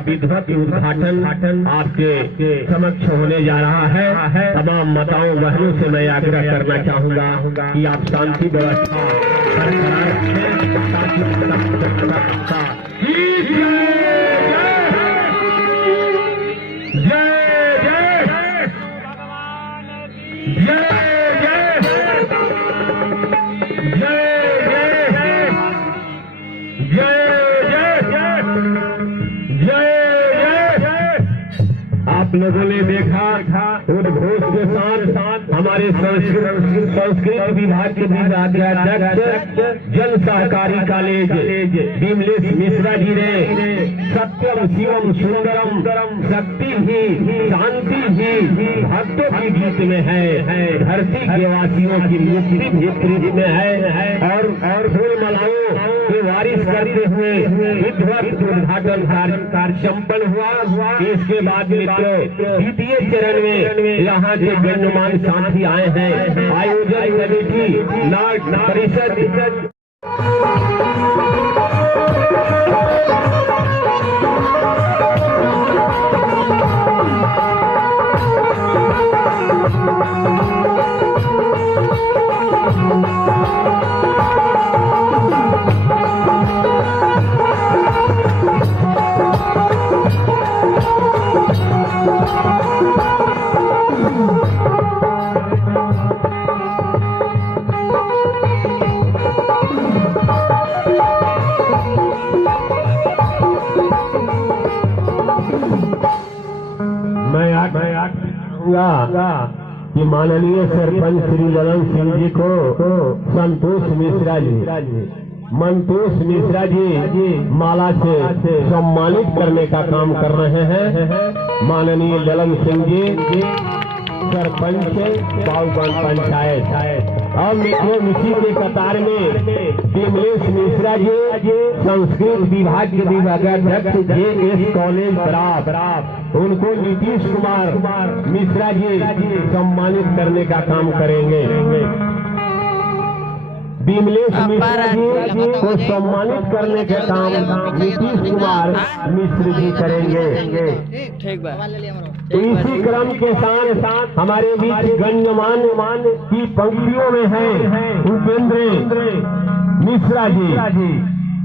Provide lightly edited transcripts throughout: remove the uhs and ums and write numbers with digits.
विधिवत उद्घाटन आपके समक्ष होने जा रहा है। तमाम माताओं बहनों से मैं आग्रह करना चाहूंगा कि आप शांति व्यवस्था बरकरार रखें ताकि आप लोगों ने देखा उद्घोष के साथ हमारे संस्कृत विभाग के विभागाध्यक्ष जन सहकारी कॉलेज विमलेश मिश्रा जी ने सत्यम शिवम सुंदरम शक्ति ही शांति ही भक्तों की गीत में है, धरती के वासियों की मुक्ति भी प्रीत में है और फूल मालाओं की वारिश करते हुए विधिवत उद्घाटन कार्य संपन्न हुआ। इसके बाद मित्रों द्वितीय चरण में यहाँ के गण्यमान्य साथी आए हैं। आयोजन कमेटी नाट परिषद कि माननीय सरपंच श्री ललन सिंह जी को संतोष मिश्रा जी माला से सम्मानित करने का काम कर रहे हैं। माननीय ललन सिंह जी सरपंच बाबूगंज पंचायत। और मित्रों इसी के कतार में विमलेश मिश्रा जी संस्कृत विभाग के विभागाध्यक्ष JS कॉलेज बराबर, उनको नीतीश कुमार मिश्रा जी सम्मानित करने का काम करेंगे। विमलेश मिश्रा जी को सम्मानित करने का काम नीतीश कुमार मिश्र जी करेंगे। तो इसी क्रम के साथ हमारे बीच गण्यमान्य की पंक्तियों में है उपेंद्र मिश्रा जी,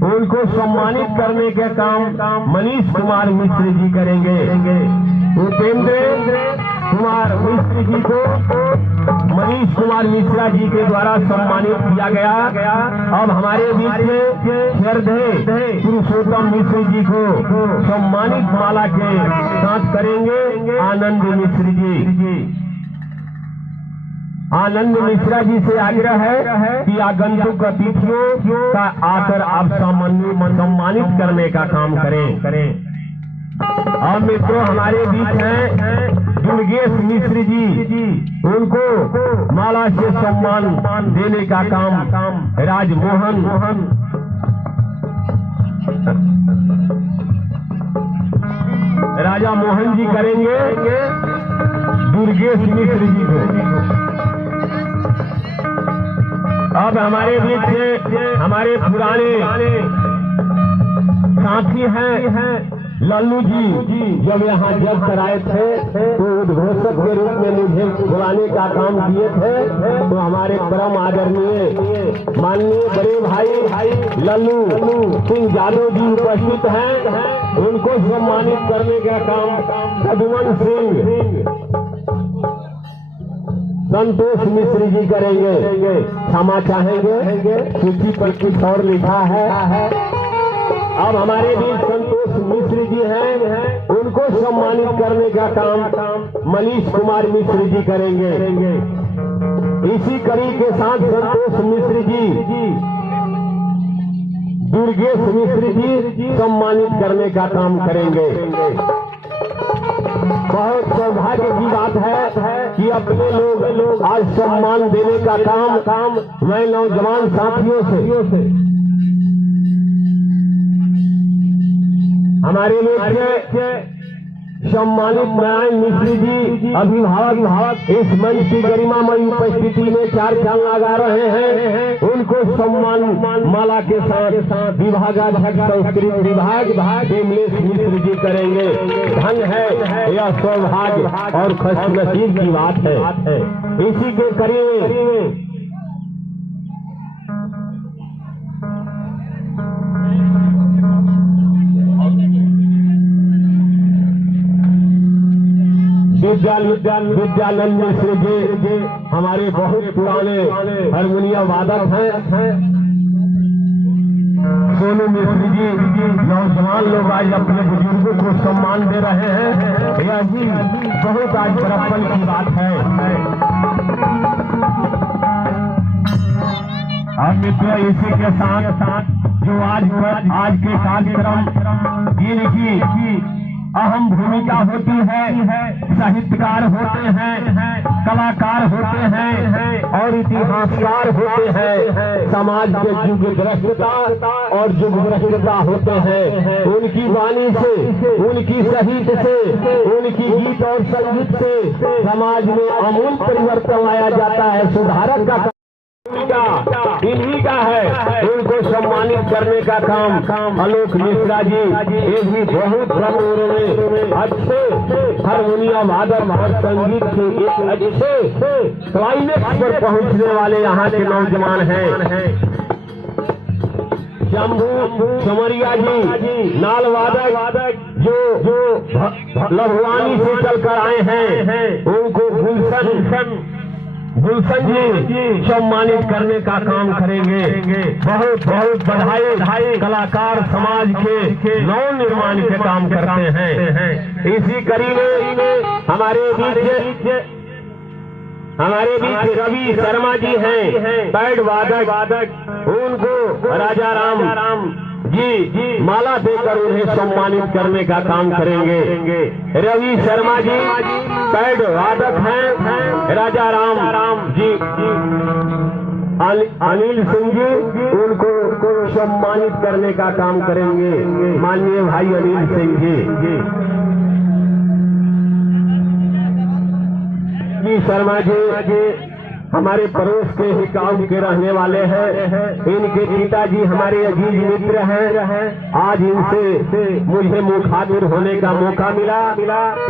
उनको सम्मानित करने का काम मनीष कुमार मिश्र जी करेंगे। उपेंद्र कुमार मिश्र जी को मनीष कुमार मिश्रा जी के द्वारा सम्मानित किया गया। अब हमारे बीच में श्रद्धेय पुरुषोत्तम मिश्र जी को सम्मानित माला के साथ करेंगे आनंद मिश्र जी। आनंद मिश्रा जी से आग्रह है कि आगंतुक अतिथियों का आकर आप सम्मानित करने का काम करें। अब मित्रों हमारे बीच हैं दुर्गेश मिश्र जी, उनको माला से सम्मान देने का काम राजमोहन राजा मोहन जी करेंगे दुर्गेश मिश्र जी को। अब हमारे बीच से हमारे पुराने साथी हैं लल्लू जी, जब यहाँ जब कराए थे तो उद्घोषक के रूप में मुझे बुलाने का काम किए थे। तो हमारे परम आदरणीय माननीय बड़े भाई लल्लू सिंह यादव जी उपस्थित हैं, उनको सम्मानित करने का काम सदुमन सिंह संतोष मिश्र जी करेंगे। क्षमा चाहेंगे सूची पर कुछ और लिखा है। अब हमारे बीच संतोष मिश्र जी हैं, उनको सम्मानित करने का काम मनीष कुमार मिश्र जी करेंगे। इसी कड़ी के साथ संतोष मिश्र जी दुर्गेश मिश्र जी सम्मानित करने का काम करेंगे। बहुत सौभाग्य की बात है कि अपने लोग आज सम्मान देने का काम मैं नौजवान साथियों से हमारे लिए सम्मानित नारायण मिश्र जी अभिभावक इस मंच की गरिमामयी उपस्थिति में 4 चांद लगा रहे हैं। उनको सम्मान माला के साथ विभागाध्यक्ष संस्कृत विभाग विमलेश मिश्र जी करेंगे। धन है यह सौभाग्य और खुशनसीब की बात है। इसी के करीब विद्यानंद मिश्र जी हमारे बहुत पुराने हारमोनियम वादक हैं। सोनू मिश्र जी नौजवान लोग आज अपने बुजुर्गों को सम्मान दे रहे हैं। यह भी बहुत आज बड़प्पन की बात है। और मित्र इसी के साथ जो आज के कार्यक्रम जिनकी अहम भूमिका होती है, साहित्यकार होते हैं, कलाकार होते हैं और इतिहासकार होते हैं, समाज के युगद्रष्टा और युगद्रष्टा होते हैं। उनकी वाणी से, उनकी साहित्य से, उनकी गीत और संगीत से समाज में आमूल परिवर्तन लाया जाता है। सुधारक का इन्हीं का है। उनको सम्मानित करने का काम आलोक मिश्रा जी, ये भी बहुत उन्होंने अच्छे हारमोनियम वादक और संगीत के एक अच्छे क्लाइमेक्स पर पहुंचने वाले यहाँ के नौजवान हैं। शंभू समरिया जी नाल वादक जो लभवानी से चलकर आए हैं, उनको गुलशन जी सम्मानित करने का काम करेंगे। बहुत बधाई। कलाकार समाज के नव निर्माण के काम करते हैं। इसी कड़ी में हमारे बीच रवि शर्मा जी हैं, पैड वादक। उनको राजा राम जी माला देकर उन्हें सम्मानित करने का काम करेंगे। रवि शर्मा जी पैड वादक हैं, राजा राम जी। अनिल सिंह जी उनको सम्मानित करने का काम करेंगे। माननीय भाई अनिल सिंह जी। शर्मा जी हमारे पड़ोस के ही गांव के रहने वाले हैं। इनके पिताजी हमारे अजीज मित्र हैं। आज इनसे मुझे मुखातिब होने का मौका मिला।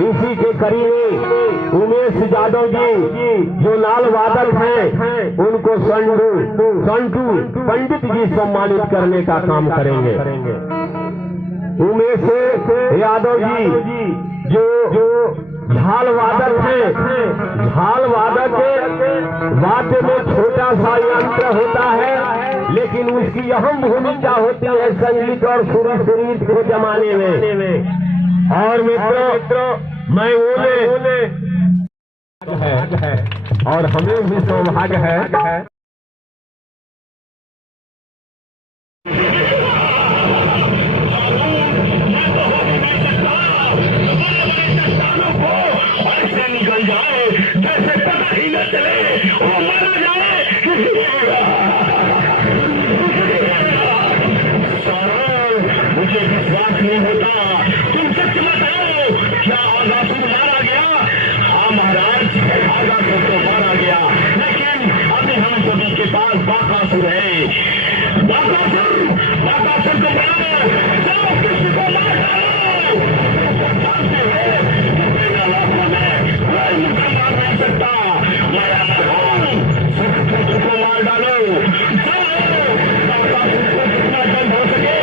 इसी के करीब उमेश यादव जी जो नाल वादक हैं, उनको संटू पंडित जी सम्मानित करने का काम करेंगे। उमेश यादव जी जो झाल वादक हैं। झाल वादक के वाद्य में छोटा सा यंत्र होता है, लेकिन उसकी अहम भूमिका होती है संगीत और सुरीत को जमाने में। और मित्रों मैं बोले है और हमें भी सौभाग्य है। मुझे विश्वास नहीं होता। तुम सच बताओ, क्या आगासुर मारा गया? हाँ महाराज, आगासुर तो मारा गया, लेकिन अभी हम सभी के पास बाकासुर है। बाकासुर को बनाओ, जाओ किसी को मार डालो। जानते हो मेरा लाखों में मुझे मार नहीं सकता। मैं अमर हूँ, को मार डालो। जाओ बाकासुर को जितना जल्द हो सके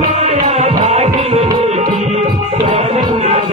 माया भागिन बेटी जगन्नाथ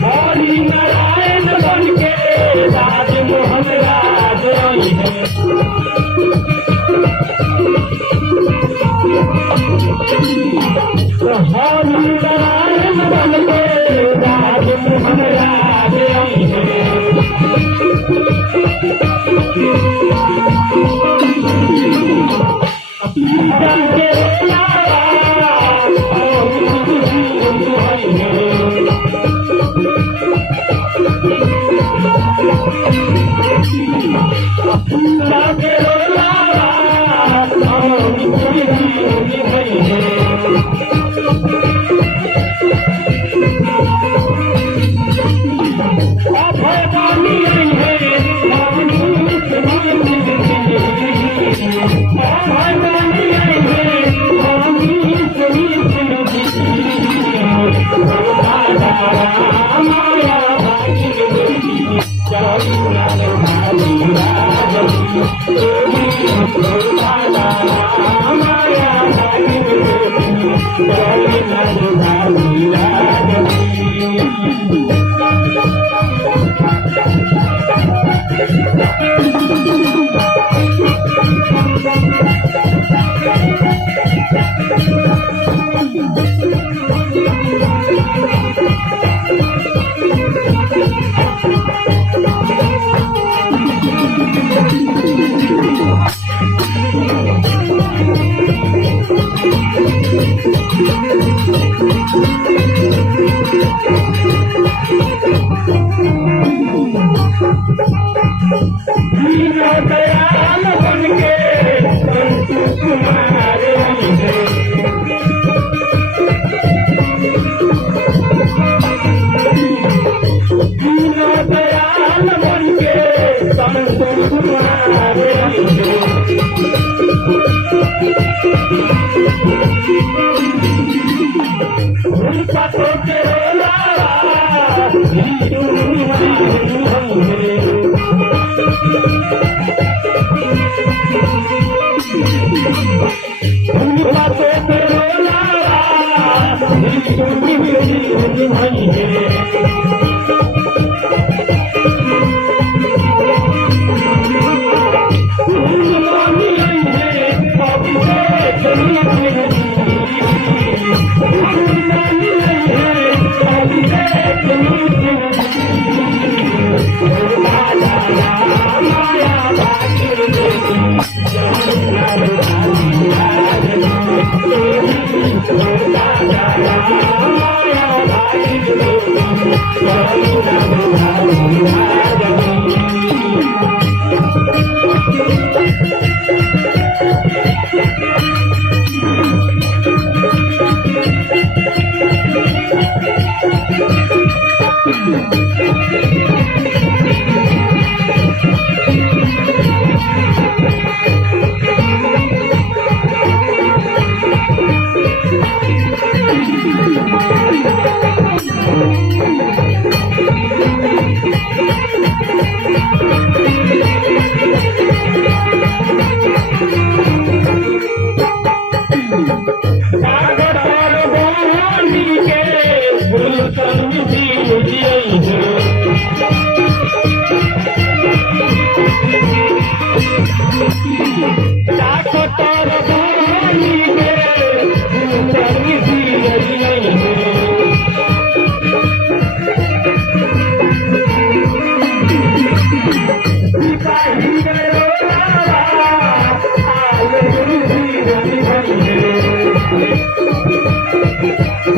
धारी नारायण बन के राज मोहन राज रही है हरि नारायण बन के राज मोहन राज रही है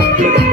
Thank you.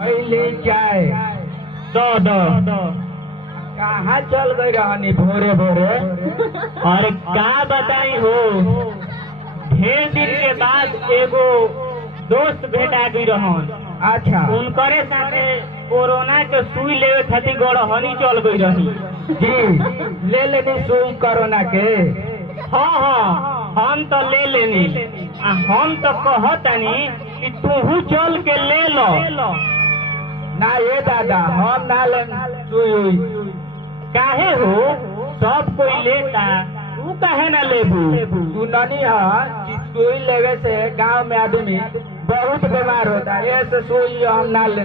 ले जाए दो कहाँ चल गई रहनी भोरे भोरे? और का बताई हो, ढेर दिन के बाद एगो दोस्त भेटा गई रहन। अच्छा, उनकरे साथे कोरोना के सुई लेवे खातिर गड़हनी चल गई रही। जी ले लेनी सुई कोरोना के? हाँ, हम तो ले लेनी। हम तो कहतनी कि तू चल के ले लो। ना ये दादा, हम ना ले सुई। काहे हो, सब कोई लेता, तू काहे ना लेबू? तू नहीं है कि सुई लेवे से गांव में आदमी बहुत बीमार होता है, ऐसे सुई हम ना ले।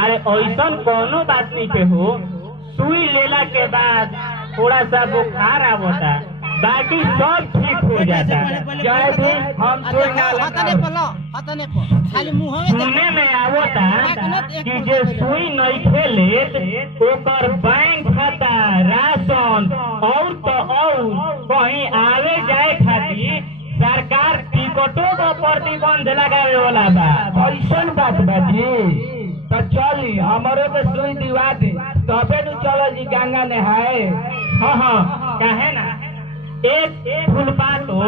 अरे ऐसा कोनो बात नहीं के हो, सुई लेला के बाद थोड़ा सा बुखार आवता, बाकी सब ठीक हो जाता। जय भी हम सुई ना सुनने में आवता कि जे सुई नहीं खेले ओकर बैंक खाता, राशन और तो और कहीं आवे जाए खातिर सरकार टिकटों को प्रतिबंध लगावे वाला बा। ऐसा बात बा जी, तो चली हमारे पे सुई दिवा दी तबे न चलो जी गंगा नहाए। हाँ, काहे ना। एक फुलपा तो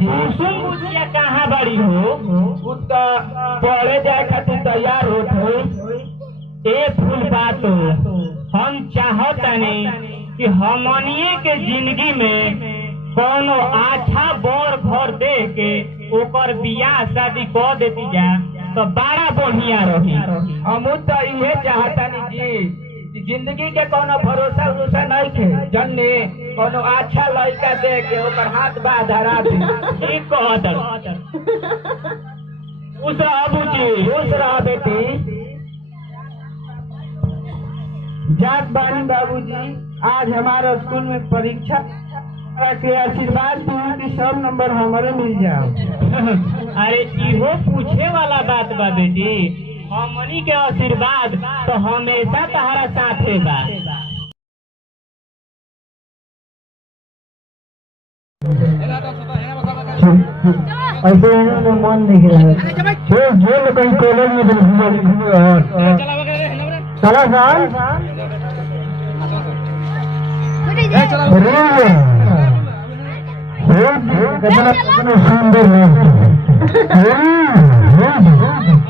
कुसुम बुझिया कहाँ बड़ी हो, पढ़े जाए खातिर तैयार हो। एक फुलपा तो हम चाहतनी कि हमनिए के जिंदगी में कोनो अच्छा बड़ घर दे के ओकर बियाह शादी कर देती जा तो बड़ा बढ़िया रही। हम तो ये चाहतनी जी, जिंदगी के कोनो भरोसा उरोसा नहीं थे, जन्ने कोनो अच्छा लड़का दे के ओकर हाथ बांध धरा दी। ठीक कहत उस बाबूजी, खुश रह बेटी। जात बानी बाबूजी, आज हमारे स्कूल में परीक्षा के आशीर्वाद की सब नंबर हमारे मिल जाओ। अरे इहो पूछे वाला बात बा बेटी, हमनी के आशीर्वाद तो हमेशा तुम्हारा साथे बा। ऐसे मन नहीं लगा जो कहीं कॉलेज में घूमे और चला साल सुंदर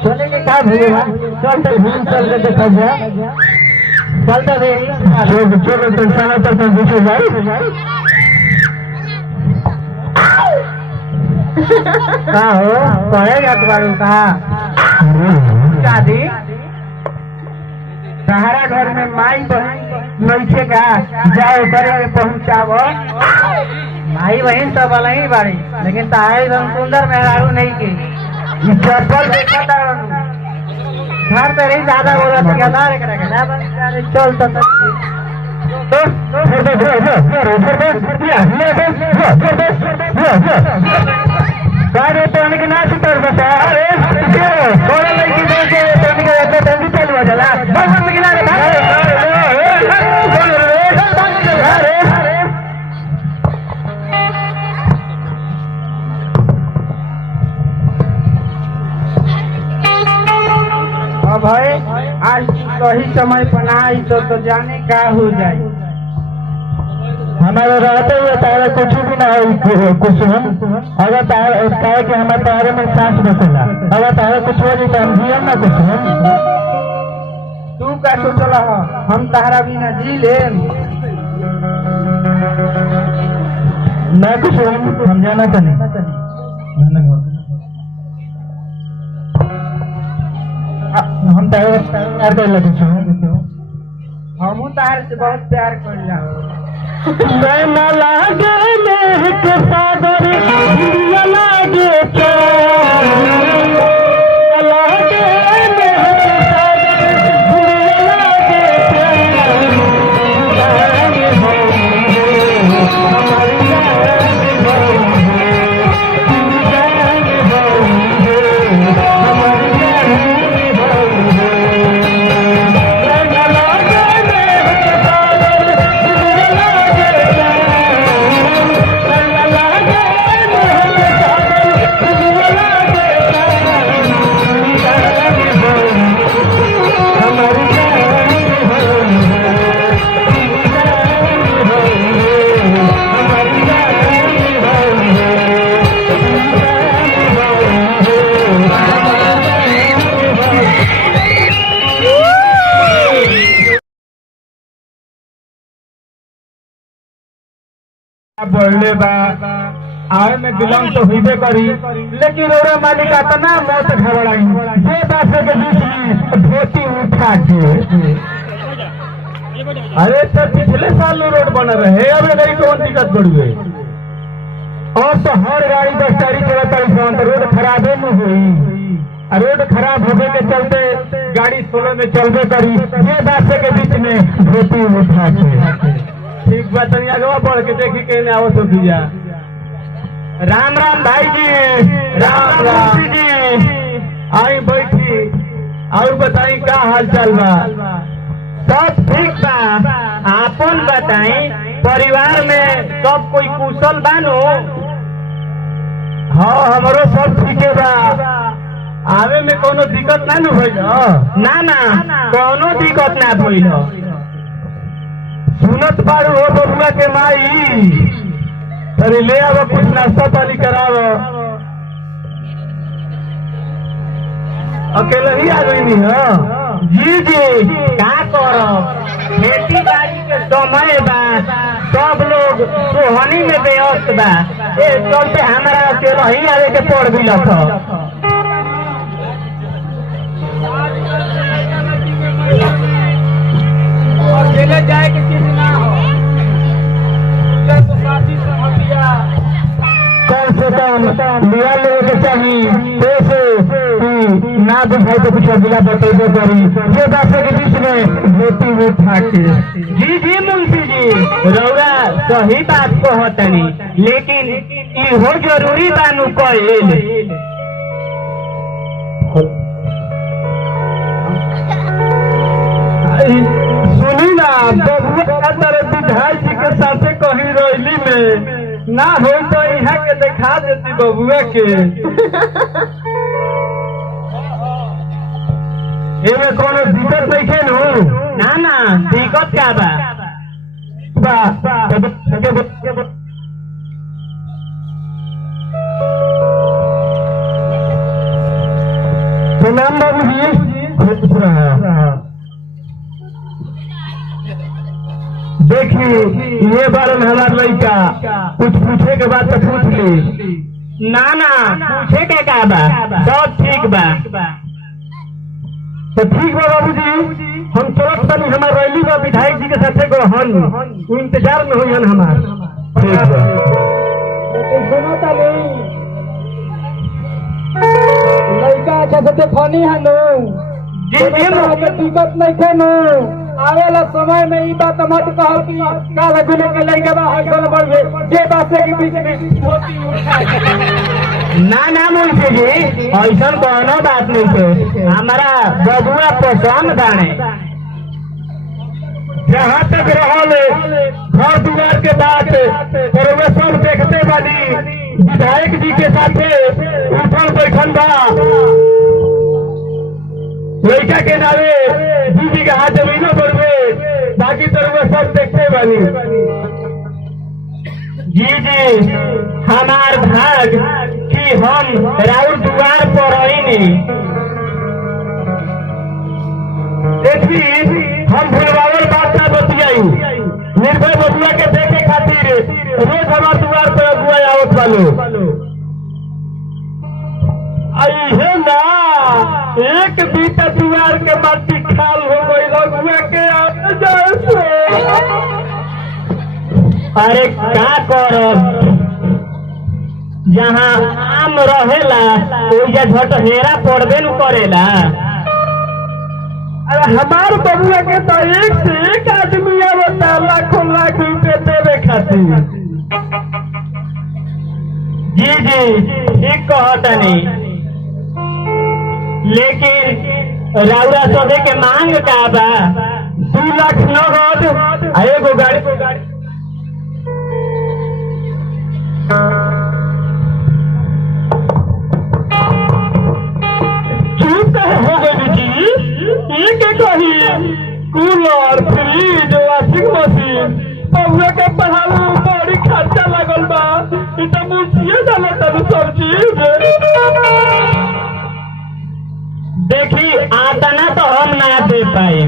चले के क्या भूलेगा? चलते घूम चल के देखा जाए, चलता चलो तो सारा तो दूसरे जाए। कहा हो पढ़ेगा तुम्हारू कहा शादी? सहारा घर में माई बहन नइखे का जाओ करे पहुँचाव। माई बहन तो भले ही बाड़ी, लेकिन ताई सुंदर मेहरारू नहीं की चप्पल देखा था घर पे नहीं ज्यादा बोला तो चल तो तो ना सुतर बता। अरे थोड़ा लड़की चल चला भाई आज सही समय पर आई तो जाने का हो जाए। हमारे रहते हुए तारे कुछ भी ना हो कुछ अगर तारे के हमारे तारे में सांस बसेला, अगर तारे कुछ हो जाए हम जियम ना कुछ। तू का सोचल हम तारा बिना जी ले मैं कुछ हम जाना तो नहीं। हम प्यार कर लगे हम तार से बहुत प्यार कर बोलने बा आवे में विलम्ब तो हुई करी, लेकिन ओरा मालिक इतना मौत घबराई जे बासे के बीच में धोती उठा के। अरे तो पिछले साल रोड बन रहे, अब गई कौन दिक्कत बढ़ और तो हर गाड़ी 10 गाड़ी चलता है, रोड खराबे में हुई। रोड खराब होने के चलते गाड़ी सोलह में चलबे करी, ये बासे के बीच में धोती उठा के। ठीक बात नहीं, आगे बढ़ के देखी कहने आवो तो भैया। राम राम भाई जी, राम राम जी, आई बैठी और बताई का हाल चाल बा? सब ठीक बा, आपन बताई परिवार में सब कोई कुशल बानो? हाँ हमरो सब ठीक बा, आवे में कोनो दिक्कत ना न भइल? ना ना कोनो दिक्कत ना भइल। सुनत पारू हो बबुआ के माई, अरे ले आव कुछ नाश्ता पानी कराव। अकेले ही आ गई है? जी जी क्या करब, खेती बाड़ी के समय बा, सब लोग सोहनी में व्यस्त बा, ए चलते हमारा अकेला ही आवे के पड़ गइल था। अकेले जाए के चीज ना हो, तो साथी सहमतिया कम से कम लिया लेवे के चाहिए। पैसे ना दिखाई तो कुछ अगला बतेबे करी, ये बातें के बीच में धोती उठा के। जी जी मुंशी जी, रौरा सही बात को होतनी, लेकिन इहो जरूरी बानू कइल। सुनी ना, बबुआ तरह विधायक जी के साथे कहीं रैली में ना हो तो यहाँ के दिखा देती बबुआ के। एमे कोनो दिक्कत नहीं है नु? ना ना दिक्कत क्या बा? प्रणाम बाबू जी, खुश रहा। देखिए ये बार हमार लड़का कुछ पूछे के बाद तो पूछ ली। ना ना पूछे के का बा, सब ठीक बा। तो ठीक बा बाबू जी, हम चलत तनी हमार रैली बा विधायक जी के साथे को हन, वो इंतजार में हुई हन हमार। ठीक बा, सुनो तनी लड़का अच्छा से फनी है नु? जी जी दिक्कत नहीं थे नु, आवेला समय में ई बात मत कहो कि काला गुने के लड़का बा हल बढ़ गए, जे बासे के बीच में धोती उठा। ना ना मुंशी जी, ऐसा कोनो बात नहीं है, हमारा बबुआ पसंद बाने। जहाँ तक रहले घर दुआर के बात सब देखते वाली विधायक जी के साथे उठल बैठल बा, लड़का के नावे दीदी का हाथ जमीनों बढ़वे, बाकी तरह सब देखते वाली। जी जी हमार भाग कि हम राउर दुआर पर रही। देखी हम भूलवावल बात ना बतियाई, निर्भय बबुआ के देखे खातिर रोज हमार दुआर पर अगुआ आवत वालो। आई है ना एक बीता दुआर के माटी खाल हो गई अगुआ के आने जैसे। अरे का करब, जहाँ आम रहेला ओइजा झटहेरा पड़बे न करेला। अरे हमार बबुआ के तो एक से एक आदमी आवता लाखों लाख रुपये देवे खातिर। जी जी ठीक कहतनी, लेकिन रउरा सदे के मांग का बा? 2 लाख नगद आ एगो गाड़ी। चुप हो गई जी, ये के कही कूलर फ्रिज वॉशिंग मशीन बबुआ के पढ़ावे बड़ी खर्चा लगल बा, इ त मुझिए डाला तब सब चीज। देखी आता ना तो हम ना दे पाए।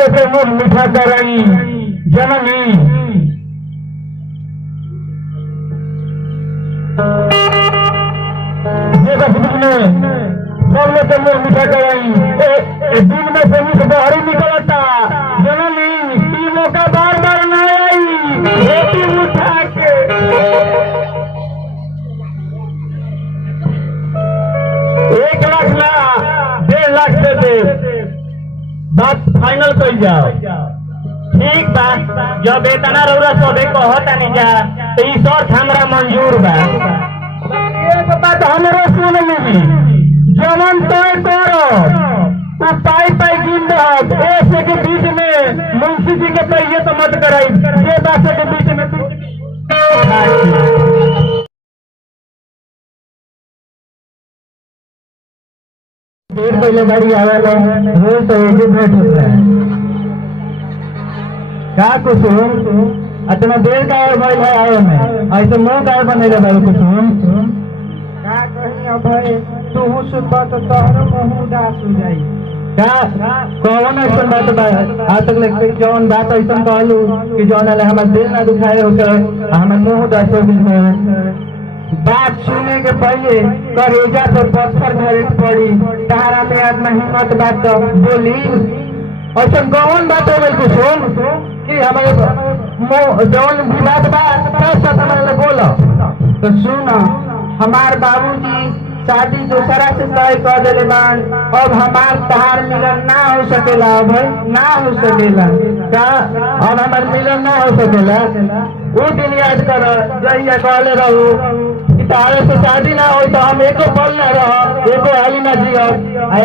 लेके मुंह मीठा कराई जननी सब लेके मुंह मीठा कराई दिन में से मुझ बाहरी निकलता जननी ई मौका बार बार न आई रोटी उठा के 1 लाख ना 1.5 लाख से दे बात फाइनल कर जाओ ठीक बा जब इतना रौरा सौदे कहता नहीं जा तो ई शर्त हमरा मंजूर बा एक बात हमरो सुन ली जवन तय करो तो पाई गिन रहब ऐसे के बीच में मुंशी जी के पैसे तो मत कराई ये बात के बीच में देर पहले गाड़ी आवे रोज तो एक ही भेंट होता है क्या कुसुम इतना देर का भाई भाई आए में ऐसे मुंह का बनेगा भाई कुसुम क्या कहीं अब भाई तू सुबह तो तोहरो मुंह उदास हो जाई क्या कौन ऐसा बात बा आज तक लगते जौन बात ऐसा कहलू कि जौन वाले हमारे दिल ना दुखाए होकर हमारे मुंह उदास हो गई बात सुनने के पहले करेजा तो पत्थर धरे पड़ी तारा में आत्मा हिम्मत बात तो बोली ऐसा कौन बात हो गई कुसुम कि हमारे जौन भी बात बोलो तो सुनो हमार बाबूजी शादी दूसरा से तय कर दिले बान अब हमार तहार मिलन ना हो सकेला भाई ना हो सकेला क्या अब हमार मिलन ना हो सकेला वो दिन याद करो जहिया कहले रहू कि तारे से शादी ना हो तो हम एको पल ना रहो एको हाली ना जियो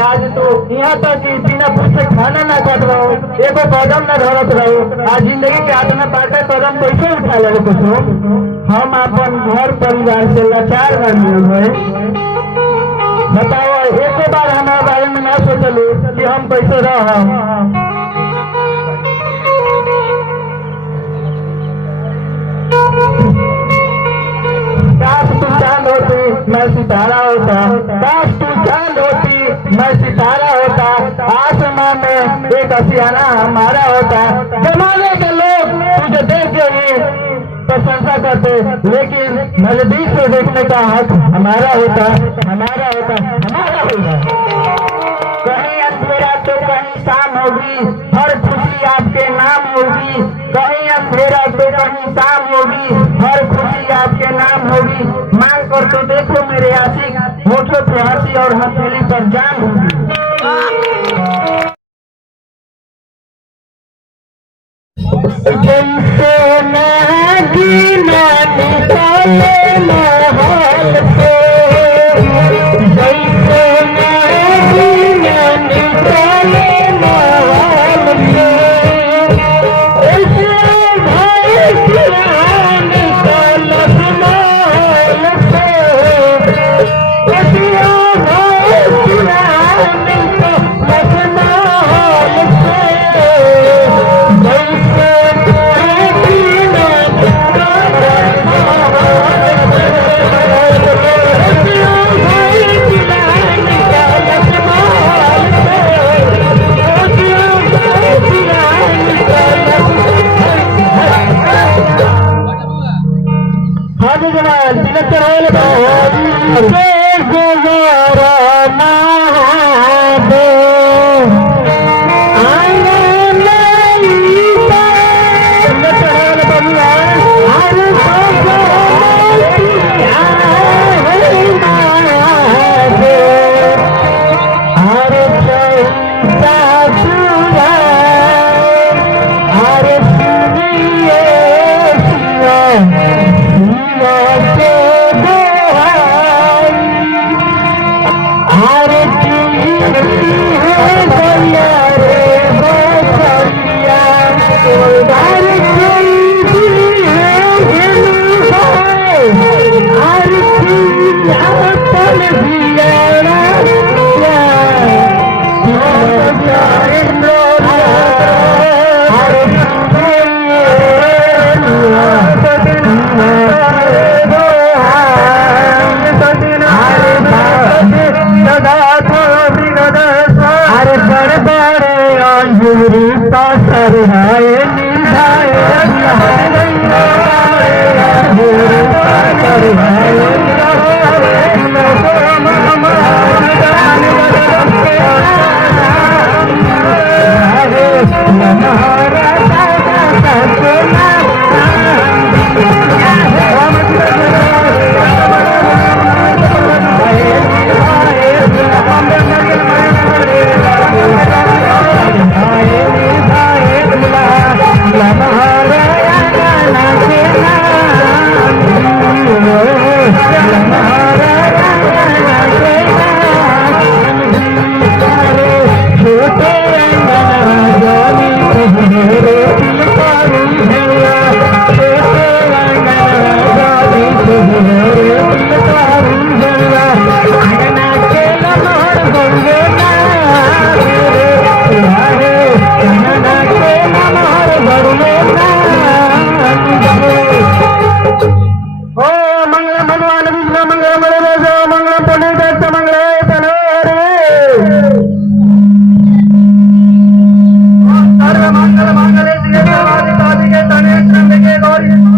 आज तो यहाँ तक कि बिना पूछे खाना ना खात रहो एको कदम ना धरत रहो आज जिंदगी के आत्मा बाटा कदम कैसे उठा ले कुछ हम अपन घर परिवार से लाचार बन गए बताओ एक बार हमारे बारे में ना सोचलू कि हम कैसे रह काश तू चांद होती मैं सितारा होता काश तू चांद होती मैं सितारा होता आसमान में एक असियाना हमारा होता जमाने के लोग तुझे देख के प्रशंसा करते लेकिन नजदीक से देखने का हक हमारा होता हमारा होता हमारा होगा कहीं अंधेरा तो कहीं शाम होगी हर खुशी आपके नाम होगी कहीं अंधेरा तो कहीं शाम होगी हर खुशी आपके नाम होगी मांग कर तो देखो मेरे आशिक होठों पे हंसी और हथेली पर जान होगी जैसे नदी निकाले महल से जैसे नदी निकाले महल से ऐसे भाई पुरान कलश महल से ऐसे भाई पुरान कलश महल से जैसे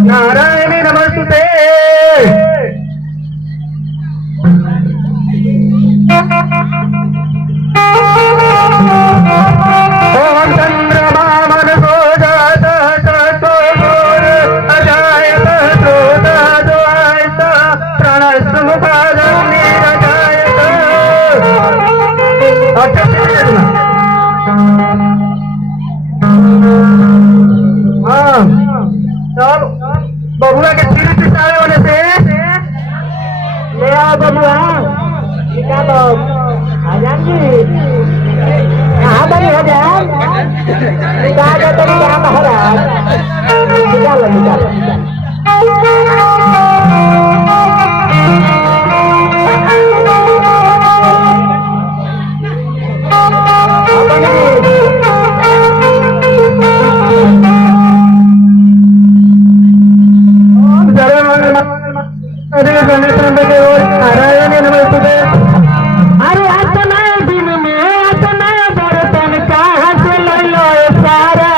नारायणी नमस्ते। ओम चंद्रमा मन को जाता तो अजायत सोता जो आयता प्रणय सुमुखादम निरजायत। हाँ तब बबुआ के सिर पिटाए होने से ले आओ बबुआ। निकालो आजान जी कहाँ बनी हो जाए निकाल दो तो क्या महाराज निकालो निकालो। नारायणी नमस्ते। अरे अतना दिन में अतना बर्तन कहाँ से ले लो सारा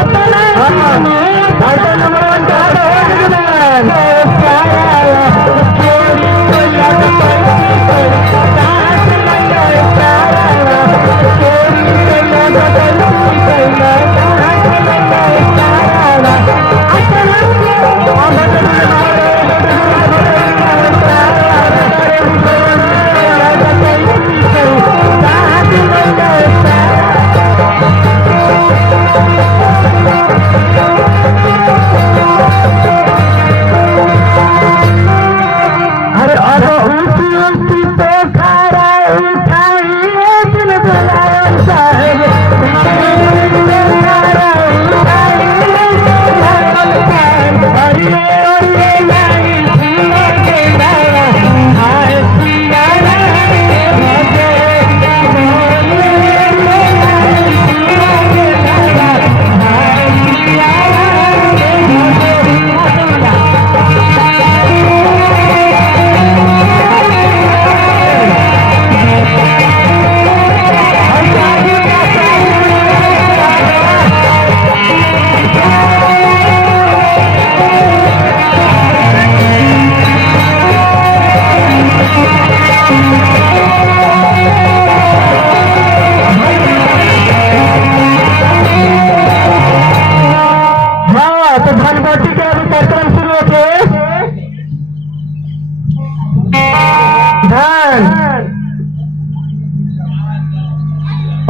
अतना दिन में बर्तन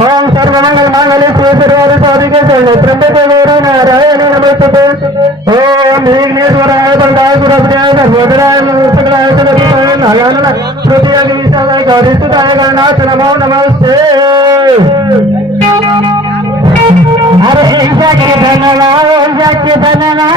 ओम सर्वमंगल मांगल्ये शिवे सर्वार्थ साधिके शरण्ये त्र्यंबके गौरी नारायणी नमस्ते। ओम विघ्नेश्वराय वरदाय सुरभ्याय सर्वोदराय सकलाय सर्वभूताय नारायणाय श्रुतियाय विशालाय गौरीसुताय गणनाथ नमो नमस्ते। अरे जाके धनवा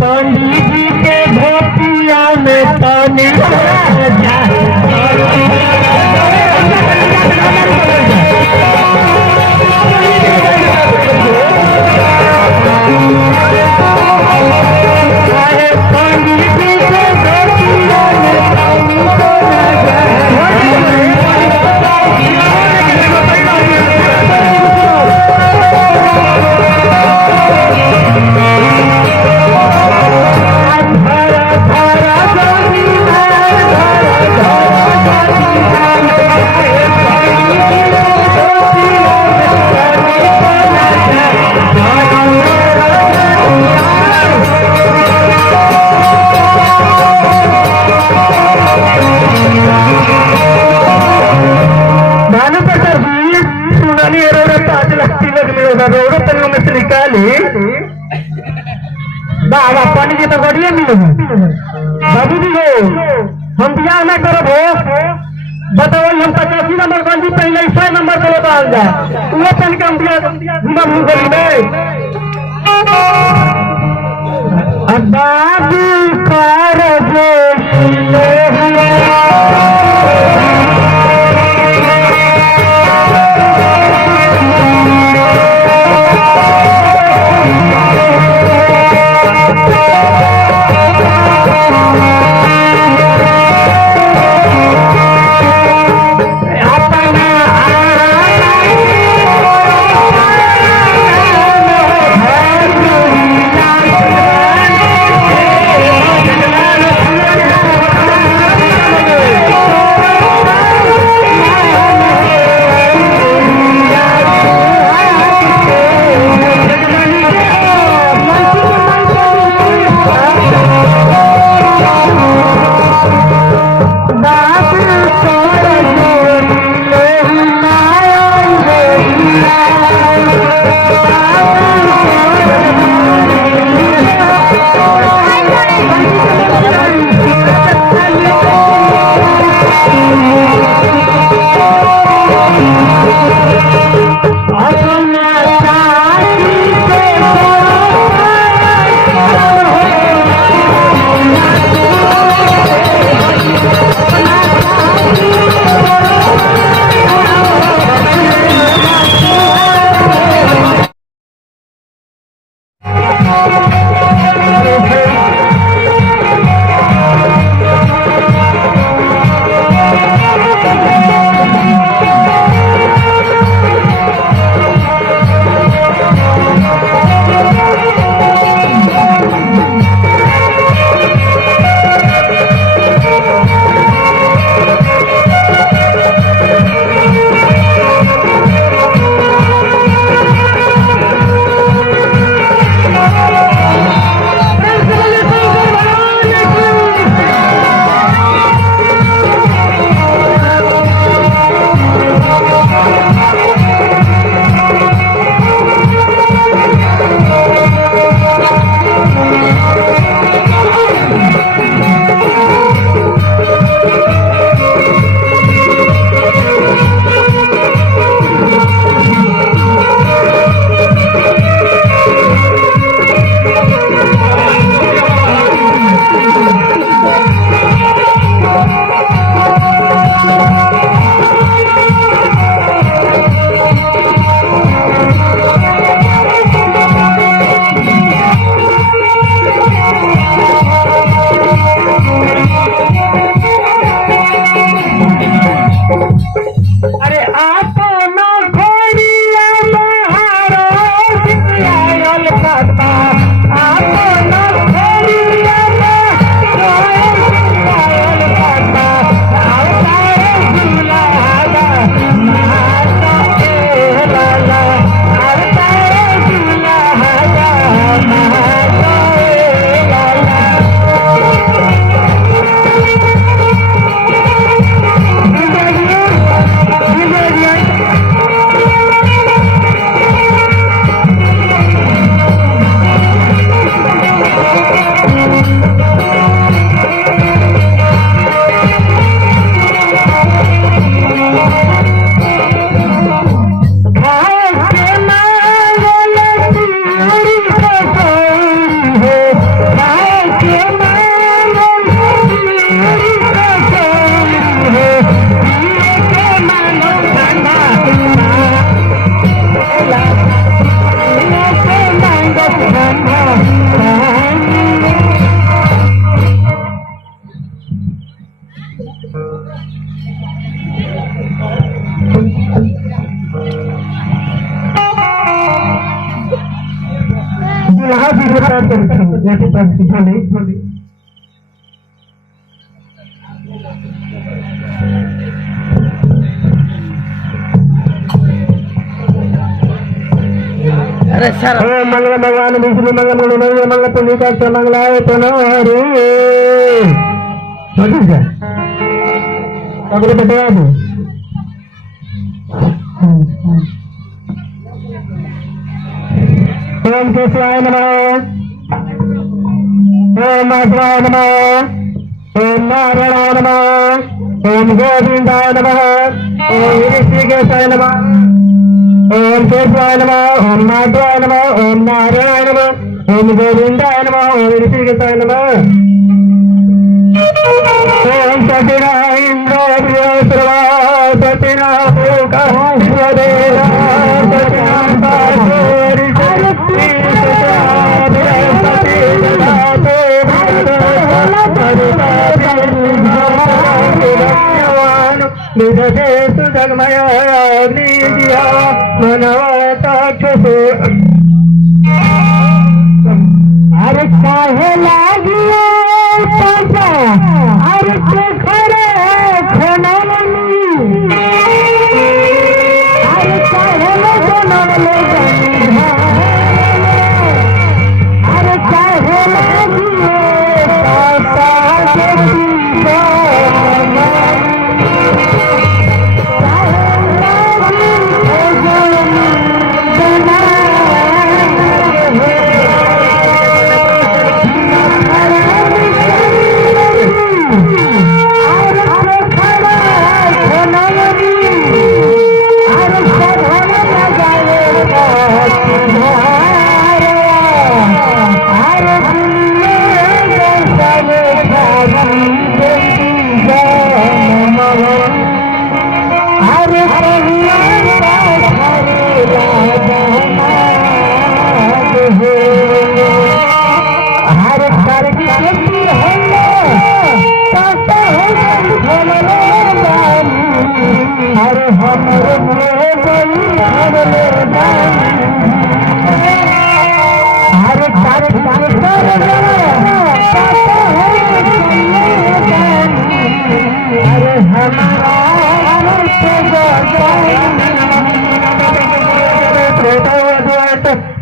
पंडित जी के धोतिया में पानी बाबा पंडित जी तो गड़िए मिलेगी बाबू जी हो हम बियाह न करब हो बताओ हम 85 नंबर बंदी पहले 100 नंबर पे बताल जाए वो तन के हम बियाह घूम गली में बाबू कर यहाँ भी बोली अरे सर मंगल भगवान विष्णु मंगल मंगल मंगल पुलिका से मंगलाए तो न हरे अगले बता दो ओम केशवाय नमः ओम माधवाय नमः ओम नारायणाय नमः ओम गोविंदाय नमः ओम ऋषिकेशाय नमः ओम केशवाय नमः ओम माधवाय नमः ओम नारायणाय नमः ओम गोविंदाय नमः ओम ऋषिकेशाय नमः ओम सतिना इंद्र सर्वा सतिना जगमय अरे काहे लागिए अरे खरे अरे काहे अरे काहे लागिए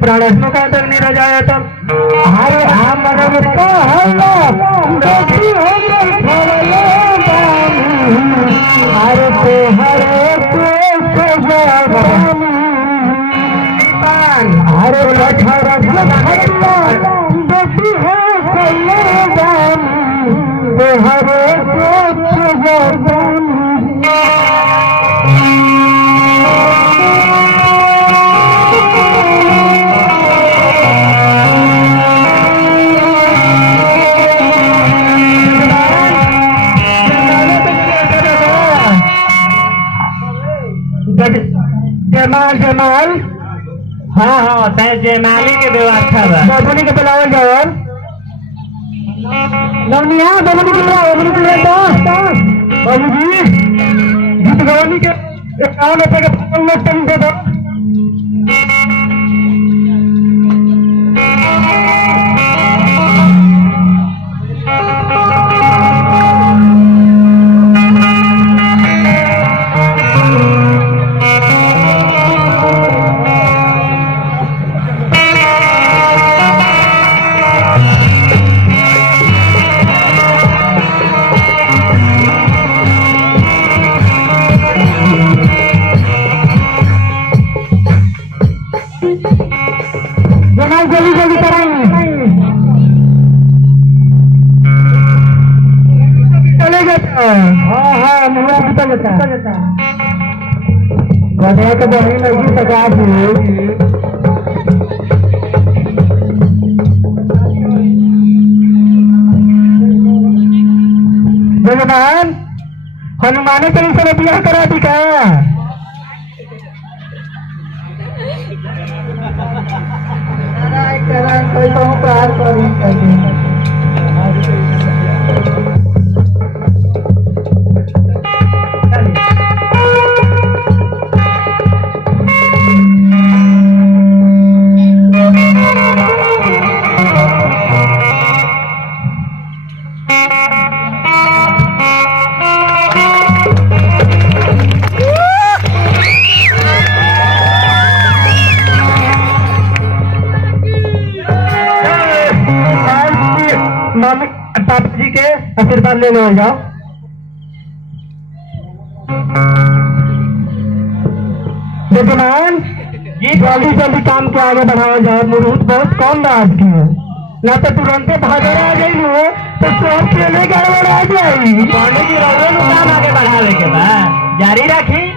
प्राणस्मुखातक निरजायतम हरे हम मनोवित्त हरे ते हरे हरे जयमाल जयमाल हाँ हाँ तय जयमाली के व्यवस्था बा बबुनी के बुलाओ जाओ लवनिया बबुनी के बुलाओ बबुनी के बुलाओ बाबू जी गीत गवानी के 51 रुपए के 5 नोट कम दे दो जल्दी जल्दी चलेगा हाँ हाँ मुझे पता जाता गधे के बहनी लगी सका भगवान हनुमान चालीसा में बियाह करा दी का कोई तो प्यार करी आशीर्वाद लेने हो जाओ। विद्यमान जल्दी जल्दी काम के आगे बढ़ाओ जाओ। मुहूर्त बहुत कम आज की है, ना तो तुरंत भागर आ गई हो तो सब पहले गड़बड़ आ जाएगी। पहले की काम आगे बढ़ावे के बाद जारी रखी।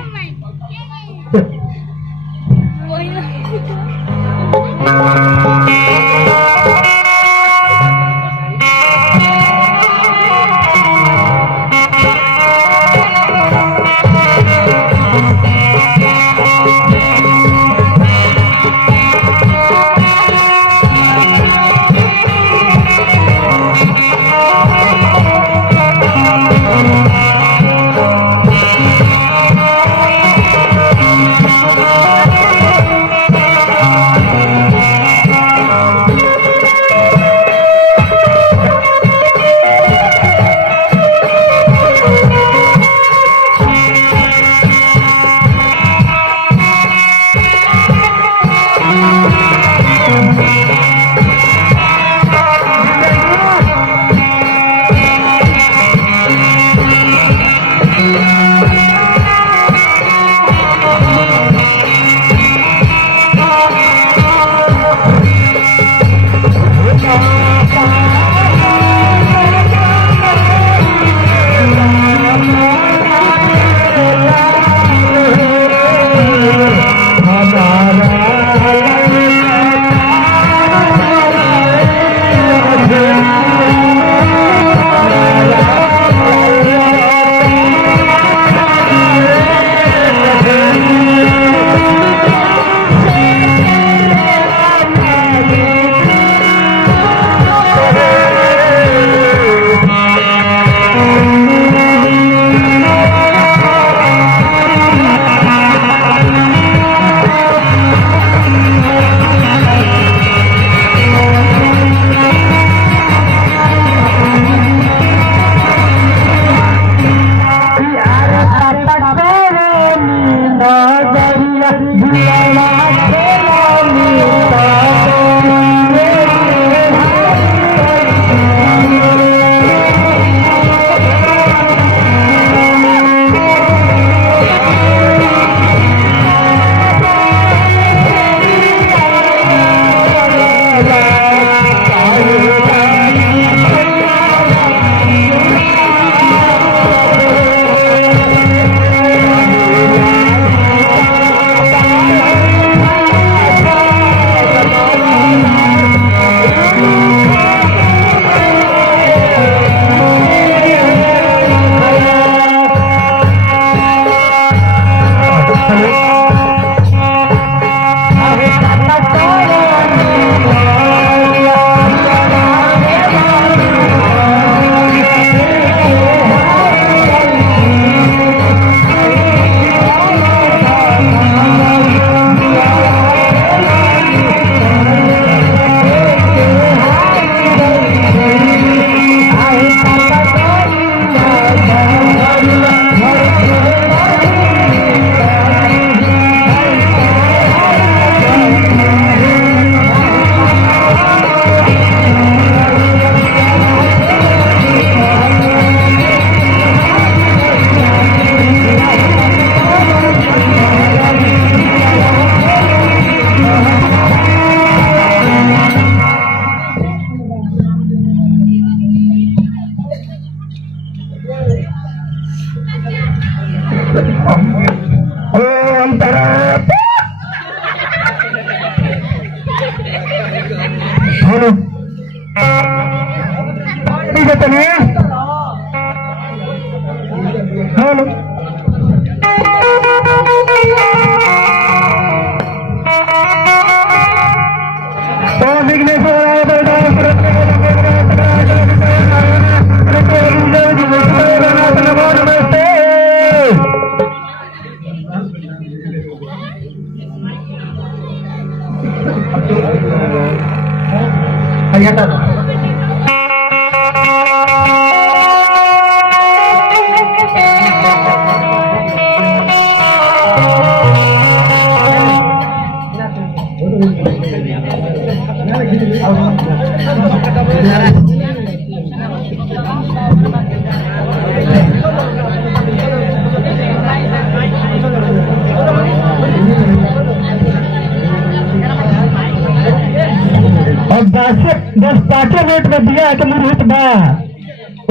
पाँचे मिनट में दिया है कि मुहूर्त बा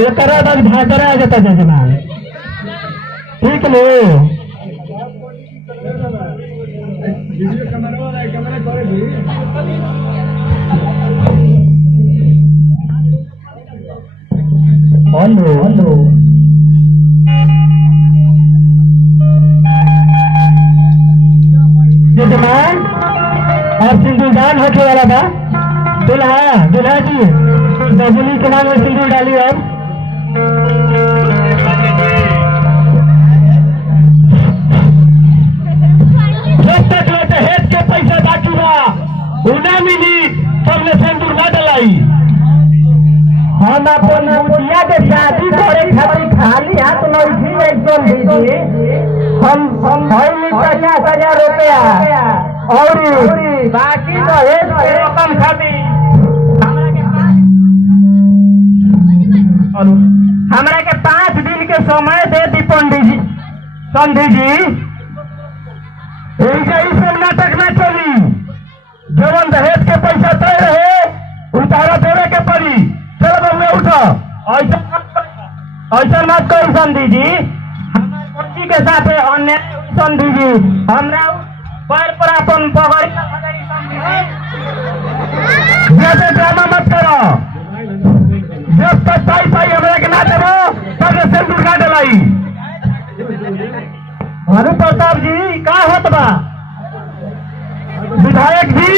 एकरा बाद भागरा आ जाता जजमान ठीक लो हेलो जजमान और सिंदूरदान होने वाला था दुल्हा जी बबुली के नाम में सिंदूर डाली अब हेड के पैसा बाकी बा उना मिली सबने सिंदूर ना डलाई हम अपन मुखिया के शादी करे खातिर खाली हाथ नहीं एकदम दीजिए हम 50,000 रुपया और बाकी तो हेड के रकम खातिर हमरा के 5 दिन के समय दे दी पंडित जी संधि जी सब नाटक न चली जवन दहेज के पैसा तय रहे उतारा देवे के पड़ी चल बउआ उठो ऐसा मत करी संधि जी हमारे के साथ अन्य संधि जी हमरा पैर पर अपन पगड़ी जैसे ड्रामा मत करो जब तक पाई हमरा के ना देबो तब सिंदूर ना डलाई हरु प्रताप जी का होत बा विधायक जी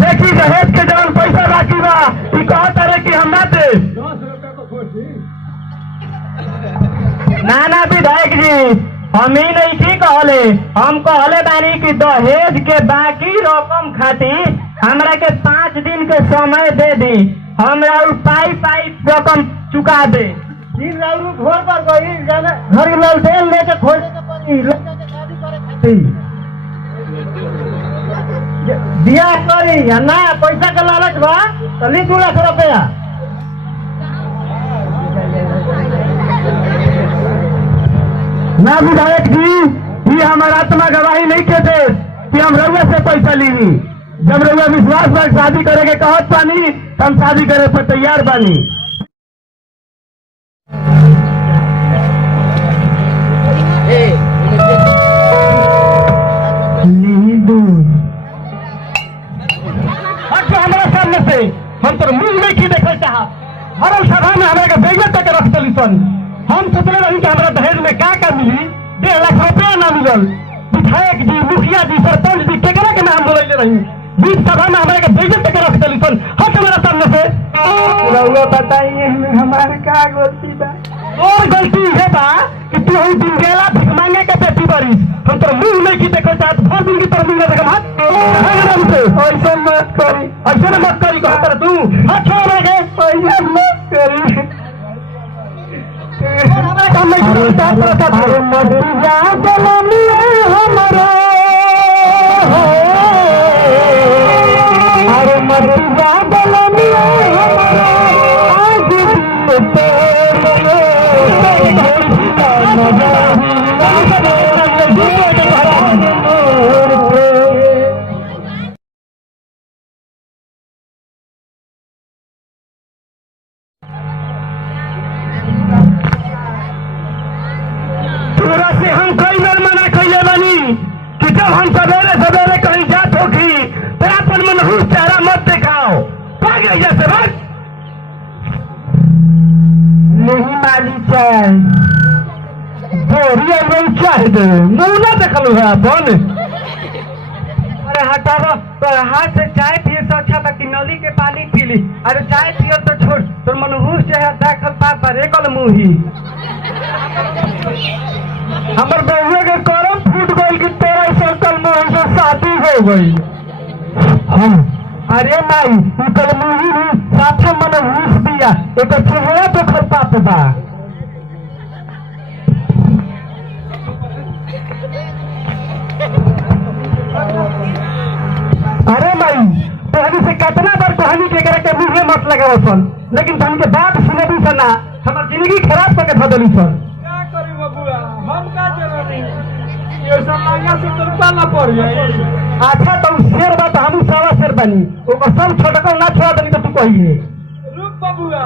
देखी दहेज के जवन पैसा बाकी बा ई कहत रहे कि हम ना दे ना विधायक जी हम ही नहीं की कहले हम कहले बानी कि दहेज के बाकी रकम खातिर हमरा के 5 दिन के समय दे दी हमरा पाई रकम चुका दे घर पर गई घर में तेल लेके खोल दिया करी या ना पैसा के लालच बा तो ली 2 लाख रुपया ना विधायक जी ये हमारा आत्मा गवाही नहीं के दे कि हम रउआ से पैसा लीनी जब रउआ विश्वास पर शादी करे के कहत बानी हम शादी करे पर तैयार बानी हमारा सामने से हम तो मुंह में की देखल चाह हर सभा में हमारे बेइज्जत तक रख चली सन हम सोचले रही कि हमारा दहेज में का मिली 1.5 लाख रुपया ना मिलल विधायक जी मुखिया जी सरपंच जी केकरा के नाम बोलैले रही बीच सभा में हमारे बेइज्जत तक रख चली सन हट हमारा सामने से रउआ बताइए हमारे का गलती बा और गलती है बा कि तू हम दिन गेला भिख मांगे के पेटी बारिश हम तो मुंह में की देखल चाहत भर दिन की तरफ मिल देखम हाथ ऐसे मत करी कहत रह तू हाथ छोड़ के ऐसे मत करी अरे मत जा बलमिया हमरा अरे मत जा बलमिया हमरा आज से हम कई बार मना कैले बनी कि जब हम सवेरे कहीं जात होगी तो अपन मनहूस चेहरा मत दिखाओ भाग जैसे भाग नहीं मानी चाय बोरिया में चाह दे मुंह ना देखल है अपन अरे हटावा तो हाथ से चाय पिए से अच्छा था कि नली के पानी पी ली अरे चाय पियो तो छोड़ तो मनहूस चेहरा देखल पापा रे कल मुही हमर बउआ के करम फूट गई कि तेरा सर्कल में ऐसा शादी हो गई अरे माई कल मुही भी साथे मन घूस दिया एक चेहरा तो खता पे बा अरे माई तोहनी से कितना बार कहानी के करे के मुंह में मत लगाओ सन लेकिन तुम के बात सुने भी सना हमर जिंदगी खराब करके धदली सन हम का जरूरी ये सब मांगा से तो पाला पड़ जाए अच्छा तुम शेर बात हम सावा शेर बनी ओकर सब छोटका ना छोड़ देनी तो पहले। रुक बबुआ,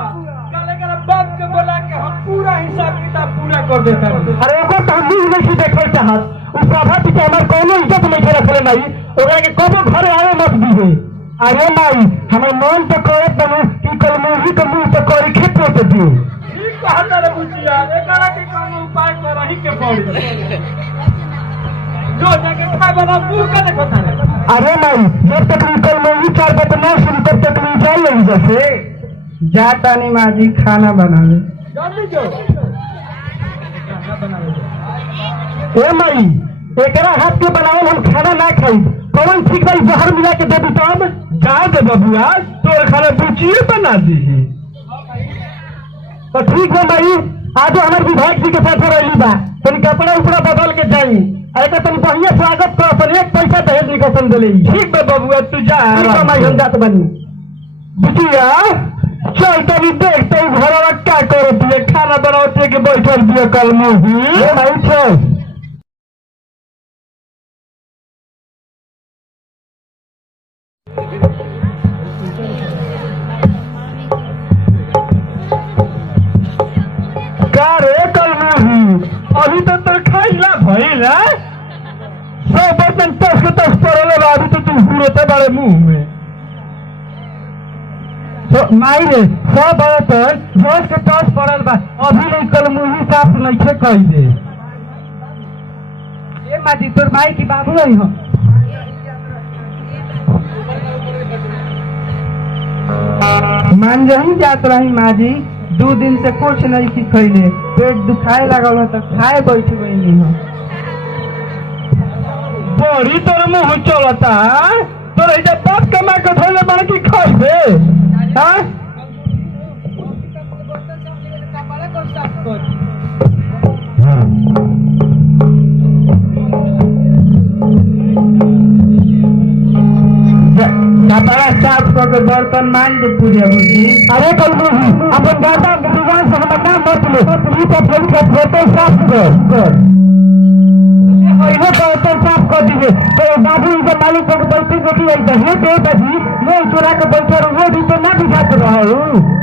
काले का बाप के बोला के हम पूरा हिसाब किताब पूरा कर देता हूं। अरे एगो तो हम नहीं देखल चाहत, उ सभा पीछे हमार कोनो इज्जत नहीं रखले नहीं, ओकरा के कबो घरे आवे मत दीहे। अरे माई हमर मन तो करत बने कि कल मूवी के मुंह पे करी खेत पे दियो। ठीक कहता रे बुचिया, एकरा के कोनो उपाय करही के पड़ी। जो जाके खा बना मुंह के देखो तारे। अरे माई जब तक कल मूवी 4 बजे ना शुरू तब तक नहीं चल रही जैसे जा तानी माजी खाना बनावे। जल्दी जो खाना बनावे। ए माई एकरा हाथ के बनावल हम खाना ना खाई, कौन ठीक भाई जहर मिला के दे दी तब जा दे बबुआ, तोर खाना बुचिए बना दी। तो ठीक है भाई, आज हमारे विधायक जी के साथ रही बा, तनी कपड़ा उपड़ा बदल के जाई, ऐसा तनी बढ़िया स्वागत कर, अपन 1 पैसा दहेज निकसन देले। ठीक बा बबुआ तू जा, माई हम जात बनी। बुचिया चल तनी देखते घर में क्या करत है, खाना बनाते के बैठल दिया कल मूवी। ए भाई चल का रे कल मूवी अभी तो खाइला भइल है, 100 बर्तन तस पड़ल बा, अभी तो तू हुरते बारे मुंह में। तो माई रे 100 बर्तन जोश के टस पड़ल बा, अभी नहीं कल मूवी साफ नहीं थे कही दे। ए माजी तोर माई की बाबू रही हम मांझही जात रही माजी, 2 दिन से कुछ नहीं की खैले, पेट दुखाए लगल तो खाए बैठ गई नहीं। बड़ी तोर मुंह चलता, तोर ऐसा बात कमा के धोले बन की खाई दे। हाँ कपड़ा साफ करके बर्तन मांज दे पूजा बुझी। अरे कल मूवी अपन गाता दुकान से हम काम मत लो, तू तो फिल्म का फोटो साफ कर इहो बर्तन साफ कर दीजिए। तो बाबू इनके मालिक को बैठे को भी ऐसा है तो बजी मैं चुरा के बैठे वो भी तो ना दिखा रहा हूँ।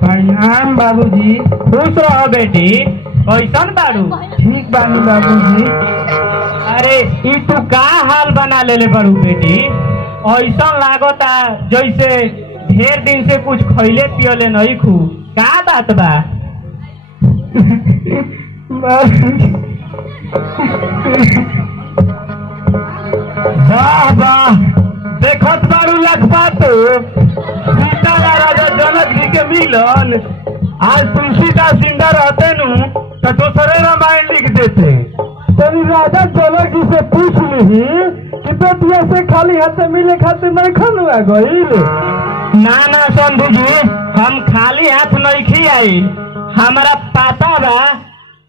प्रणाम बाबूजी। खुश रहो बेटी, कैसन बारू? ठीक बानी बाबूजी। अरे ई तू का हाल बना लेले बड़ू बेटी, ऐसा लागता जैसे ढेर दिन से कुछ खैले पियले नहीं खू, का बात बा? वाह वाह, देखत बारू लगता तो सीता राजा जनक जी के मिलन, आज तुलसीदास जिंदा रहते नु तो दूसरे रामायण लिख देते। तभी राजा जनक जी से पूछ ली कि बेटिया से खाली हाथ से मिले खातिर नहीं खनुआ गईल। ना ना संधू जी, हम खाली हाथ नहीं खियाई, हमारा पता बा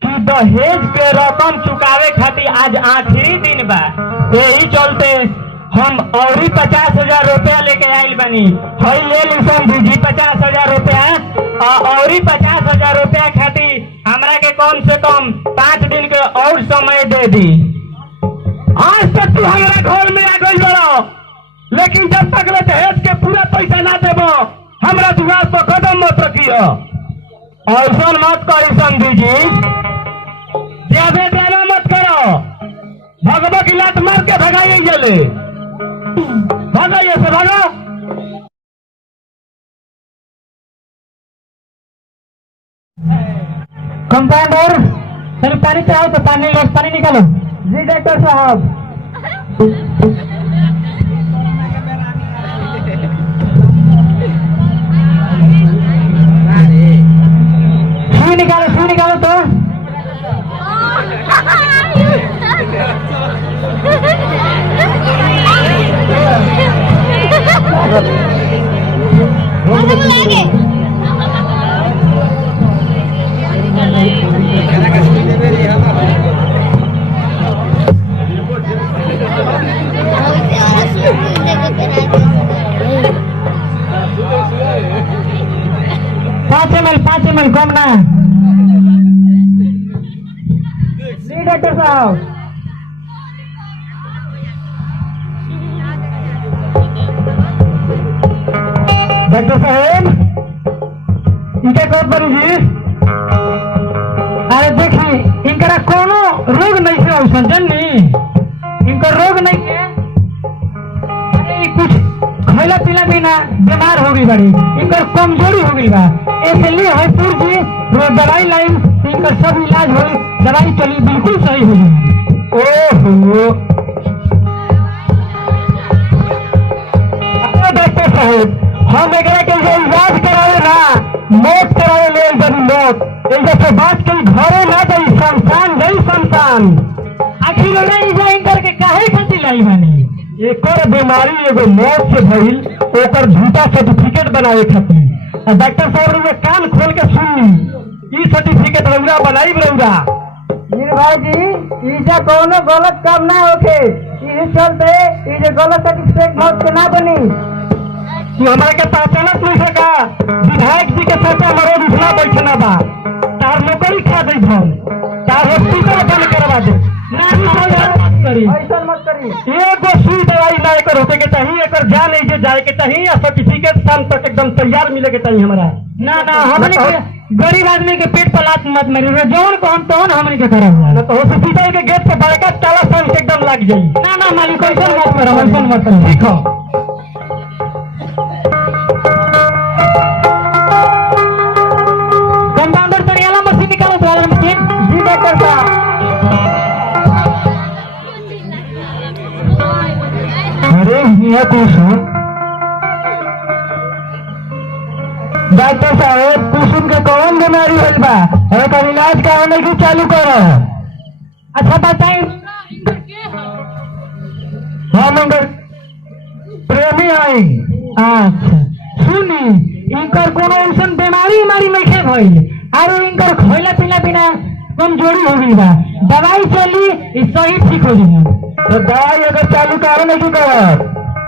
कि दहेज के रकम चुकावे खातिर आज आखिरी दिन बा, यही चलते हम और 50,000 रुपया लेके आइल बनी। हई ले ली संधू जी 50,000 रुपया, और 50,000 रुपया खातिर हमरा के कम से कम 5 दिन के और समय दे दी। आज तक तू हमारा घर में आ गई बड़ो, लेकिन जब तक ले दहेज के पूरा पैसा ना देबो हमरा दुआर पर कदम मत रखियो। ऐसा मत करी संधू जी, ज्यादा ड्रामा मत करो, भगवा की लात मार के भगाइए चले, भगाइए से भगा। कंपाउंडर चलो पानी पे आओ, तो पानी निकालो। जी डॉक्टर साहब। सुई निकालो तो। साहब। डॉक्टर साहब इनके कौन बनी जी? अरे देखी इनका कोनो रोग नहीं है औसन जननी, इनका रोग नहीं है। अरे कुछ खैला पीला बिना बीमार हो गई बड़ी, इनका कमजोरी हो गई बा, इसलिए हरपुर जी दवाई लाई, इनका सब इलाज हो, दवाई चली बिल्कुल सही हो जाए। ओहो डॉक्टर साहब हम एक इलाज करावे ना, मौत करावे ले जब मौत ऐसे बात कई घरे ना गई, शमशान गई शमशान। आखिर नहीं करके काहे खातिर लाई बानी? एक बीमारी एगो मौत से भइल, ओकर झूठा सर्टिफिकेट बनावे खातिर। डॉक्टर साहब ने कान खोल के सुन ली, ई सर्टिफिकेट रउरा बनाई रउरा। भाई जी इसे कोनो गलत काम ना होके, इस चलते ये गलत सर्टिफिकेट मौत के ना बनी। तू हमारे के पहचानत नहीं सका, विधायक जी के साथ हमारे उठना बैठना बा, तार नौकरी खा दे, हम तार हॉस्पिटल बंद करवा दे। ऐसा मत करी, एगो सुई दवाई ना एकर होते के चाहिए, एकर जान ऐसे जाए के चाहिए, या सर्टिफिकेट शाम तक एकदम तैयार मिले के चाहिए हमारा। ना ना हमने के गरीब आदमी के पेट पर लात मत मारी, जौन को हम तो हमने के करे हुआ तो हॉस्पिटल के गेट पे बड़का ताला सन से एकदम लग जाई। ना ना मालिक ऐसा मत करो, ऐसा मत करो, ठीक हो। कंपाउंडर तरियाला मशीन निकालो तो वाला मशीन जी डॉक्टर साहब। अरे ये कुछ डॉक्टर साहब कुसुम के कौन बीमारी होल बा, एकर इलाज का होने की चालू करो। अच्छा बताइए हम प्रेमी आई। अच्छा सुनी इनकर कोनो ऐसा बीमारी नहीं भइल, अरे इनकर खैला पीला बिना कमजोरी हो गई बा, दवाई चली सही ठीक हो जाए। तो दवाई अगर चालू करो नहीं की करो,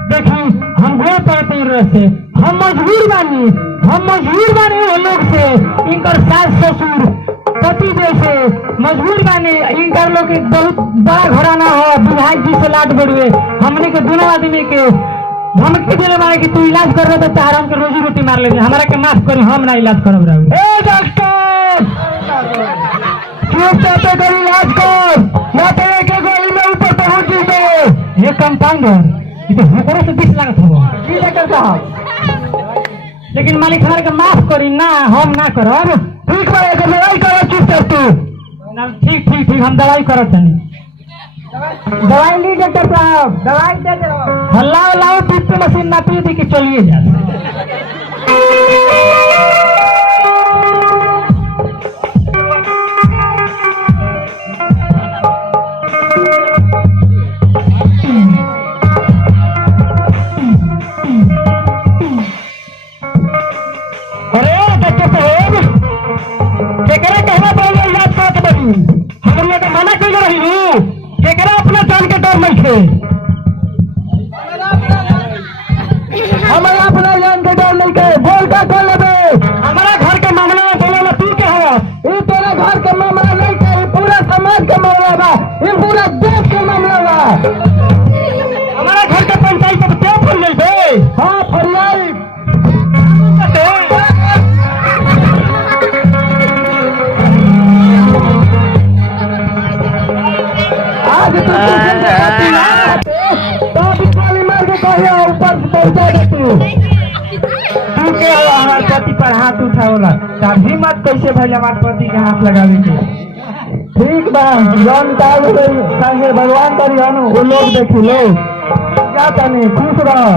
देखी हम गो पाते से हम मजबूर बानी वो लोग से, इनकर सास ससुर पति देव से मजबूर बानी, इनकर लोग एक बहुत बड़ा घराना हो, विधायक जी से लाट बढ़ुए, हमने के दोनों आदमी के हम दिले मारे कि तू इलाज कर रहे तो चार हम के रोजी रोटी मार ले, हमारा के माफ करी, हम ना इलाज करब रहे। ए डॉक्टर चुप कर इलाज कर, ना तो एक गोली में ऊपर पहुंच जाए। ये कंपाउंडर तो हमको से 20 लागत हो जी डॉक्टर साहब, लेकिन मालिक हमारे के माफ करी ना, हम ना करब। ठीक बा, एक दवाई करो चुप कर तू ना। ठीक ठीक ठीक हम दवाई करब तनी, दवाई ली डॉक्टर साहब, दवाई दे दो। हल्ला लाओ पीछे मशीन ना पी दी कि चलिए जा। अरे डॉक्टर साहब केकरा कहना बोले इलाज करत बनी, हम लोग मना कर रही हूँ, केकरा अपना जान के डर नहीं थे, हमारा अपना जान के डर नहीं थे। बोल का कौन लेबे, हमारा घर के मामला में बोले ना तू क्या है, ये तेरा घर का मामला नहीं था, ये पूरा समाज का मामला बा, ये पूरा देश का मामला बा। हमारा घर का पंचायत पर क्या फल नहीं थे? हाँ फरियाद आज हमारे पति पर हाथ उठावला, तभी मत कैसे भाई हमारे पति के हाथ लगावे के। ठीक बा, जौन संगे भगवान करी हनु वो लोग देखी लो, क्या करने, खुश रहो।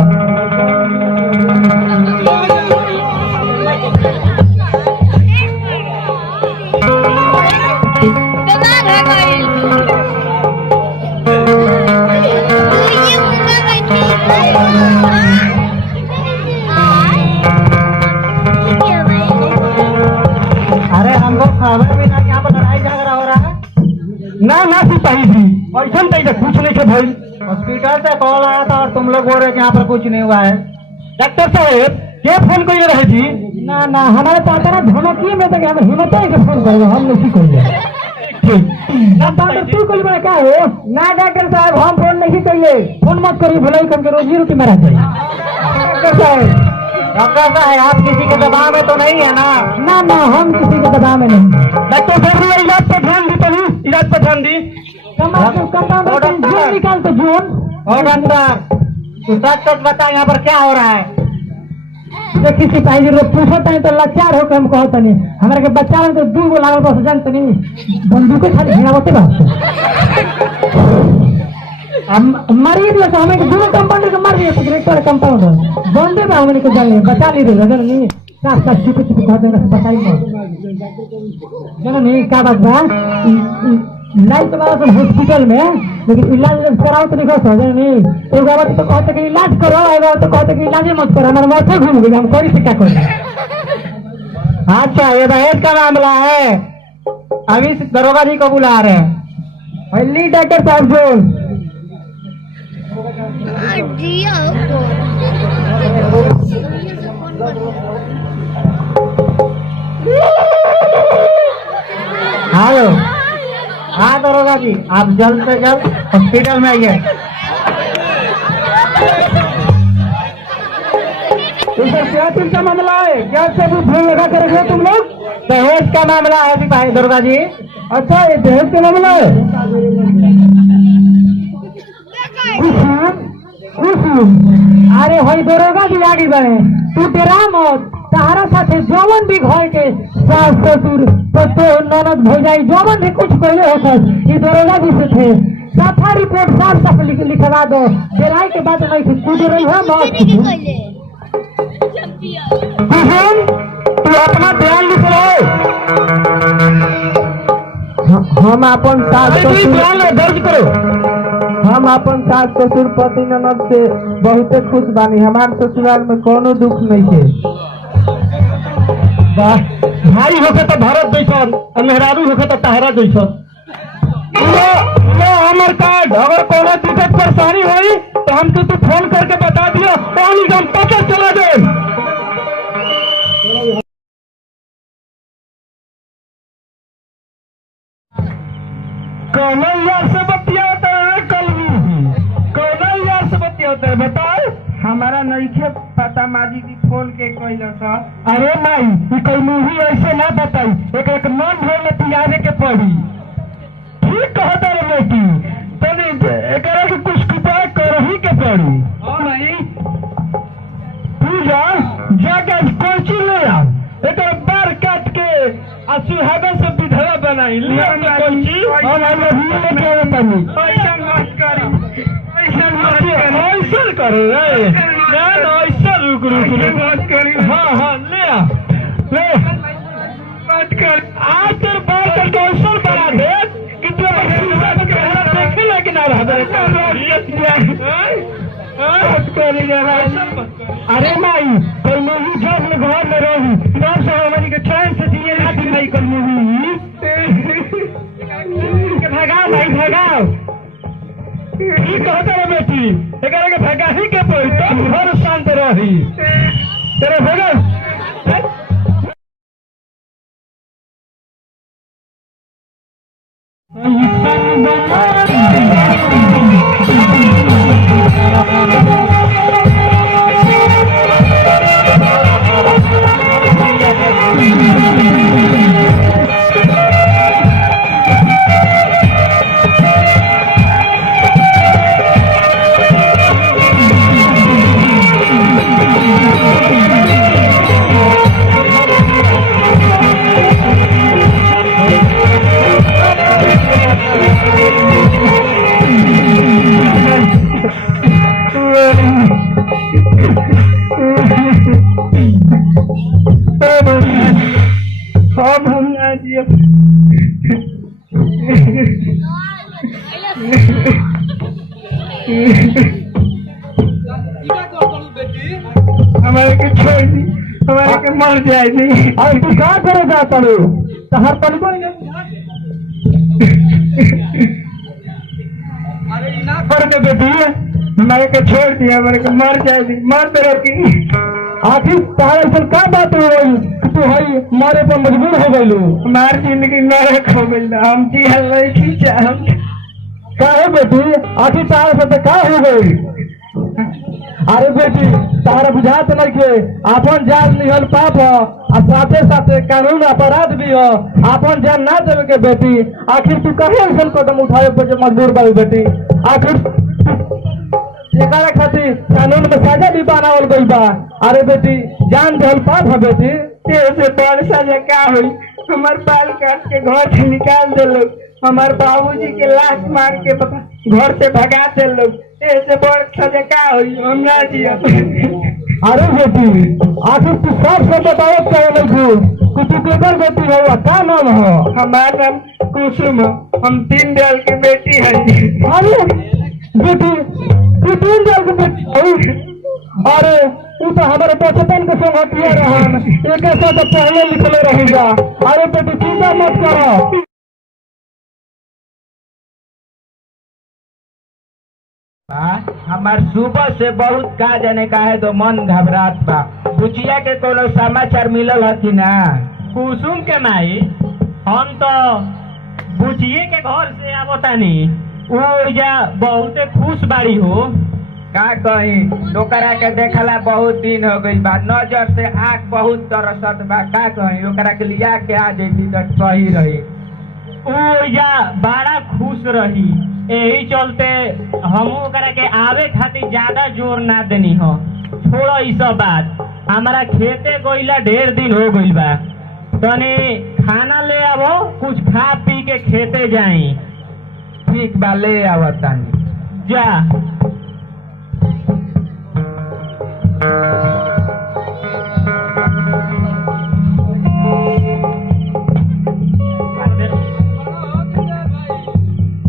अरे हम लोग खबर भी ना यहाँ पर लड़ाई झगड़ा हो रहा है ना सिपाही जी, ऐसा नहीं कुछ नहीं थे भाई, हॉस्पिटल से कॉल आया था और तुम लोग बोल रहे कि यहाँ पर कुछ नहीं हुआ है। डॉक्टर साहब क्या फोन कर रहे जी? ना हमारे पास ना धमकी में तो हम हिम्मत है कि फोन करेंगे, हम नहीं कोई कंपाउंडर तू कोई बड़ा क्या हो ना डॉक्टर साहब हम फोन नहीं करिए फोन मत करिए भलाई करके रोजी रोटी मारा जाए डॉक्टर साहब आप किसी के दबाव में तो नहीं है ना ना ना हम किसी के दबाव में नहीं डॉक्टर साहब इलाज पर ध्यान दी पहले इलाज पर ध्यान दी कंपाउंडर जोन निकाल तो जोन और डॉक्टर तू सच बता यहाँ पर क्या हो रहा है देखी सिपाही लोग पूछते हैं तो लाचार होकर हम कहते नहीं हमारे के बच्चा तो 2 गो लागल बस जानते नहीं बंदूक खाली घिरावते बात मरीज लोग हमें 2 कंपाउंडर को मार दिए सेक्रेटरी कंपाउंडर बंदे बा हमने को जान ले बचा नहीं रहे जन नहीं साफ साफ चुप चुप कहते हैं बताई मत जन नहीं क्या बात बा लाइट तुम्हारा तो हॉस्पिटल में लेकिन इलाज कराओ तो देखो सर नहीं तो बाबा तो कहते कि इलाज करो आएगा तो कहते कि इलाज मत करो हमारे माथे घूम गई हम करी से क्या करें अच्छा ये दहेज का मामला है अभी दरोगा जी को बुला रहे हैं पहली डॉक्टर साहब जोन हेलो हाँ दरोगा जी आप जल्द से जल्द हॉस्पिटल में आइए क्या चीज का मामला है क्या सब फोन लगा कर रखे तुम लोग दहेज का मामला है सिपाही दरोगा जी अच्छा ये दहेज का मामला है अरे भाई दरोगा जी आगे बढ़े तू तेरा मत सहारा साथे जौवन भी घर के सास ससुर पतो ननद भौजाई जौवन भी कुछ पहले होता ये दरोगा जी से थे साफा रिपोर्ट साफ साफ लिखवा दो बेराई के बाद नहीं तू रही है मत तू अपना ध्यान लिख लो हम अपन सास ध्यान दर्ज करो हम अपन सास ससुर पति ननद से बहुत खुश बानी हमारे ससुराल में कोनो दुख नहीं है भाई होके तो भारत जैसन और मेहरारू होके तो तहरा जैसन हमार कार्ड अगर कोनो दिक्कत परेशानी हुई तो हमको तू फोन करके बता दिया पानी हम पता चला दे कौन यार से बतियाता है कौन यार से बतियाता है बताओ हमारा नईखे पता माजी की फोन के कोई लसा अरे नहीं कोई मूवी ऐसे ना बताई एक मन भर में पियारे के पड़ी ठीक कहता है बेटी तनी एकरा के कुछ उपाय करही के पड़ी नहीं तू जाके कोची ले आ एक बार काट के सुहागन से विधवा बनाई लिया कोची और हम भी लेके आवे तनी ऐसा मत करी ऐसा करे ऐसा रुक हाँ ले आ ले मत कर आज तेरे बाल करके ऐसा बना दे कि तू देखे लगे ना रह अरे माई कोई मूवी जब घर में रही तब से हमारी के चैन से दिए लाठी नहीं कोई मूवी भगाओ भाई भगाओ ठीक कहता है बेटी एक भगा ही के पड़ी तब घर शांत रही तेरे भगा अब हम आज हमारे के छोड़ दी हमारे के मर जाएगी और तू क्या करेगा तनु हर पल को पर के बेटी हमारे के छोड़ दिया हमारे के मर जाएगी मर तरह की आखिर तारे से क्या बात हो रही तू हई मारे पर मजबूर हो गइलू। हमार जिंदगी नरक हो गइल, हम जिहल नहीं चाहम। काहे बेटी आखिर तार से का हो गई? अरे बेटी तारा बुझात नहीं के आपन जान निहल पाप आ साथे साथे कानून अपराध भी हो, आपन जान ना देवे के बेटी। आखिर तू कहे ऐसा कदम उठाए पे मजबूर बाई बेटी? आखिर एकरा खातिर कानून में सजा भी बनावल गई बा। अरे बेटी जान देहल पाप है बेटी। से बड़ सजा का हुई? हमार बाल काट के घर से निकाल दे लोग, हमार बाबूजी के लाश मार के घर से भगा दे लोग। ऐसे बड़ सजा का हुई? हम ना जिया। अरे बेटी आखिर तू सब बताओ चाहे तू केकर बेटी हो? का नाम हो? हमार नाम कुसुम, हम दीनदयाल की बेटी है। अरे बेटी तू दीनदयाल की बेटी हो? अरे तू तो हमारे बचपन के संगतिया रहन, एक साथ पढ़ले लिखले रहेगा। अरे बेटी चिंता मत करो। हमार सुबह से बहुत का जाने का है तो मन घबरात बा। बुचिया के कोनो समाचार मिलल हथी ना? कुसुम के माई हम तो बुचिए के घर से आवतानी, वो जा बहुते खुश बाड़ी हो। का कही ओकरा के देखला बहुत दिन हो गई बा, नजर से आँख बहुत तरसत बा। का कही ओकरा के लिया के आ जैती तो सही रही। वो जा बड़ा खुश रही, यही चलते हम ओकरा के आवे खातिर ज्यादा जोर ना देनी हो। छोड़ो ई सब बात, हमारा खेते गइला ढेर दिन हो गइल बा, तनी खाना ले आवो, कुछ खा पी के खेते जाई। ठीक बा ले आवतानी जा।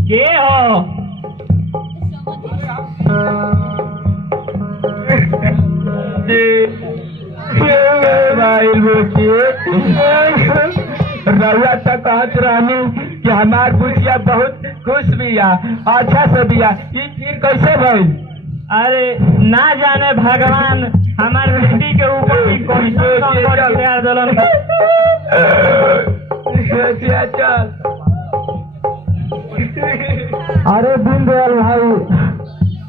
के हो? रउआ तो कहत रहनी कि हमार बुचिया बहुत खुश बिया, अच्छा से बिया, ई फिर कैसे भइल? अरे ना जाने भगवान हमार बेटी के ऊपर भी कैसे संकट गिरा देलन। चल अरे दीनदयाल भाई,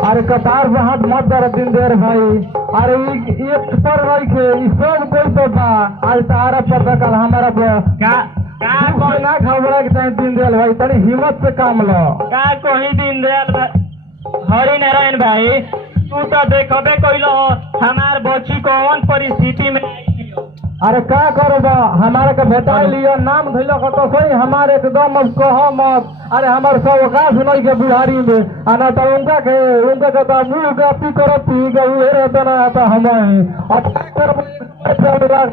अरे कपार से हाथ मत दर दीनदयाल भाई। अरे एक पर रही के सब कोई तो बा, आज तारा पता कल हमारा का ना घबरा के चाहे दीनदयाल भाई, तनी हिम्मत से काम लो। का कोई दीनदयाल भाई? हरि नारायण भाई तू तो देखबे कइलो हमार बच्ची कौन परिस्थिति में। अरे का करो बा, हमारे के भेटा लिया नाम धैलो तो सही, हमारे एकदम कह मत। अरे हमारे सब का सुनई के बुढ़ारी में आना तो उनका तो मुंह गापी करती गए रहता ना तो हम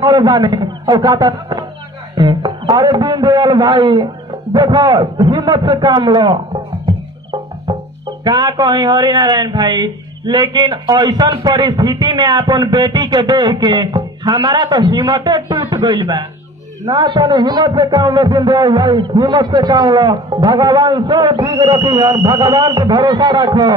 और जाने और कहता। अरे दीनदयाल भाई देखो हिम्मत से काम लो। का कहीं हरि नारायण भाई, लेकिन ऐसा परिस्थिति में अपन बेटी के देख के हमारा तो हिम्मते टूट गइल बा। ना तने हिम्मत से काम लो दीनदयाल भाई, हिम्मत से काम लो। भगवान सब ठीक रखी है, भगवान पे भरोसा रखो।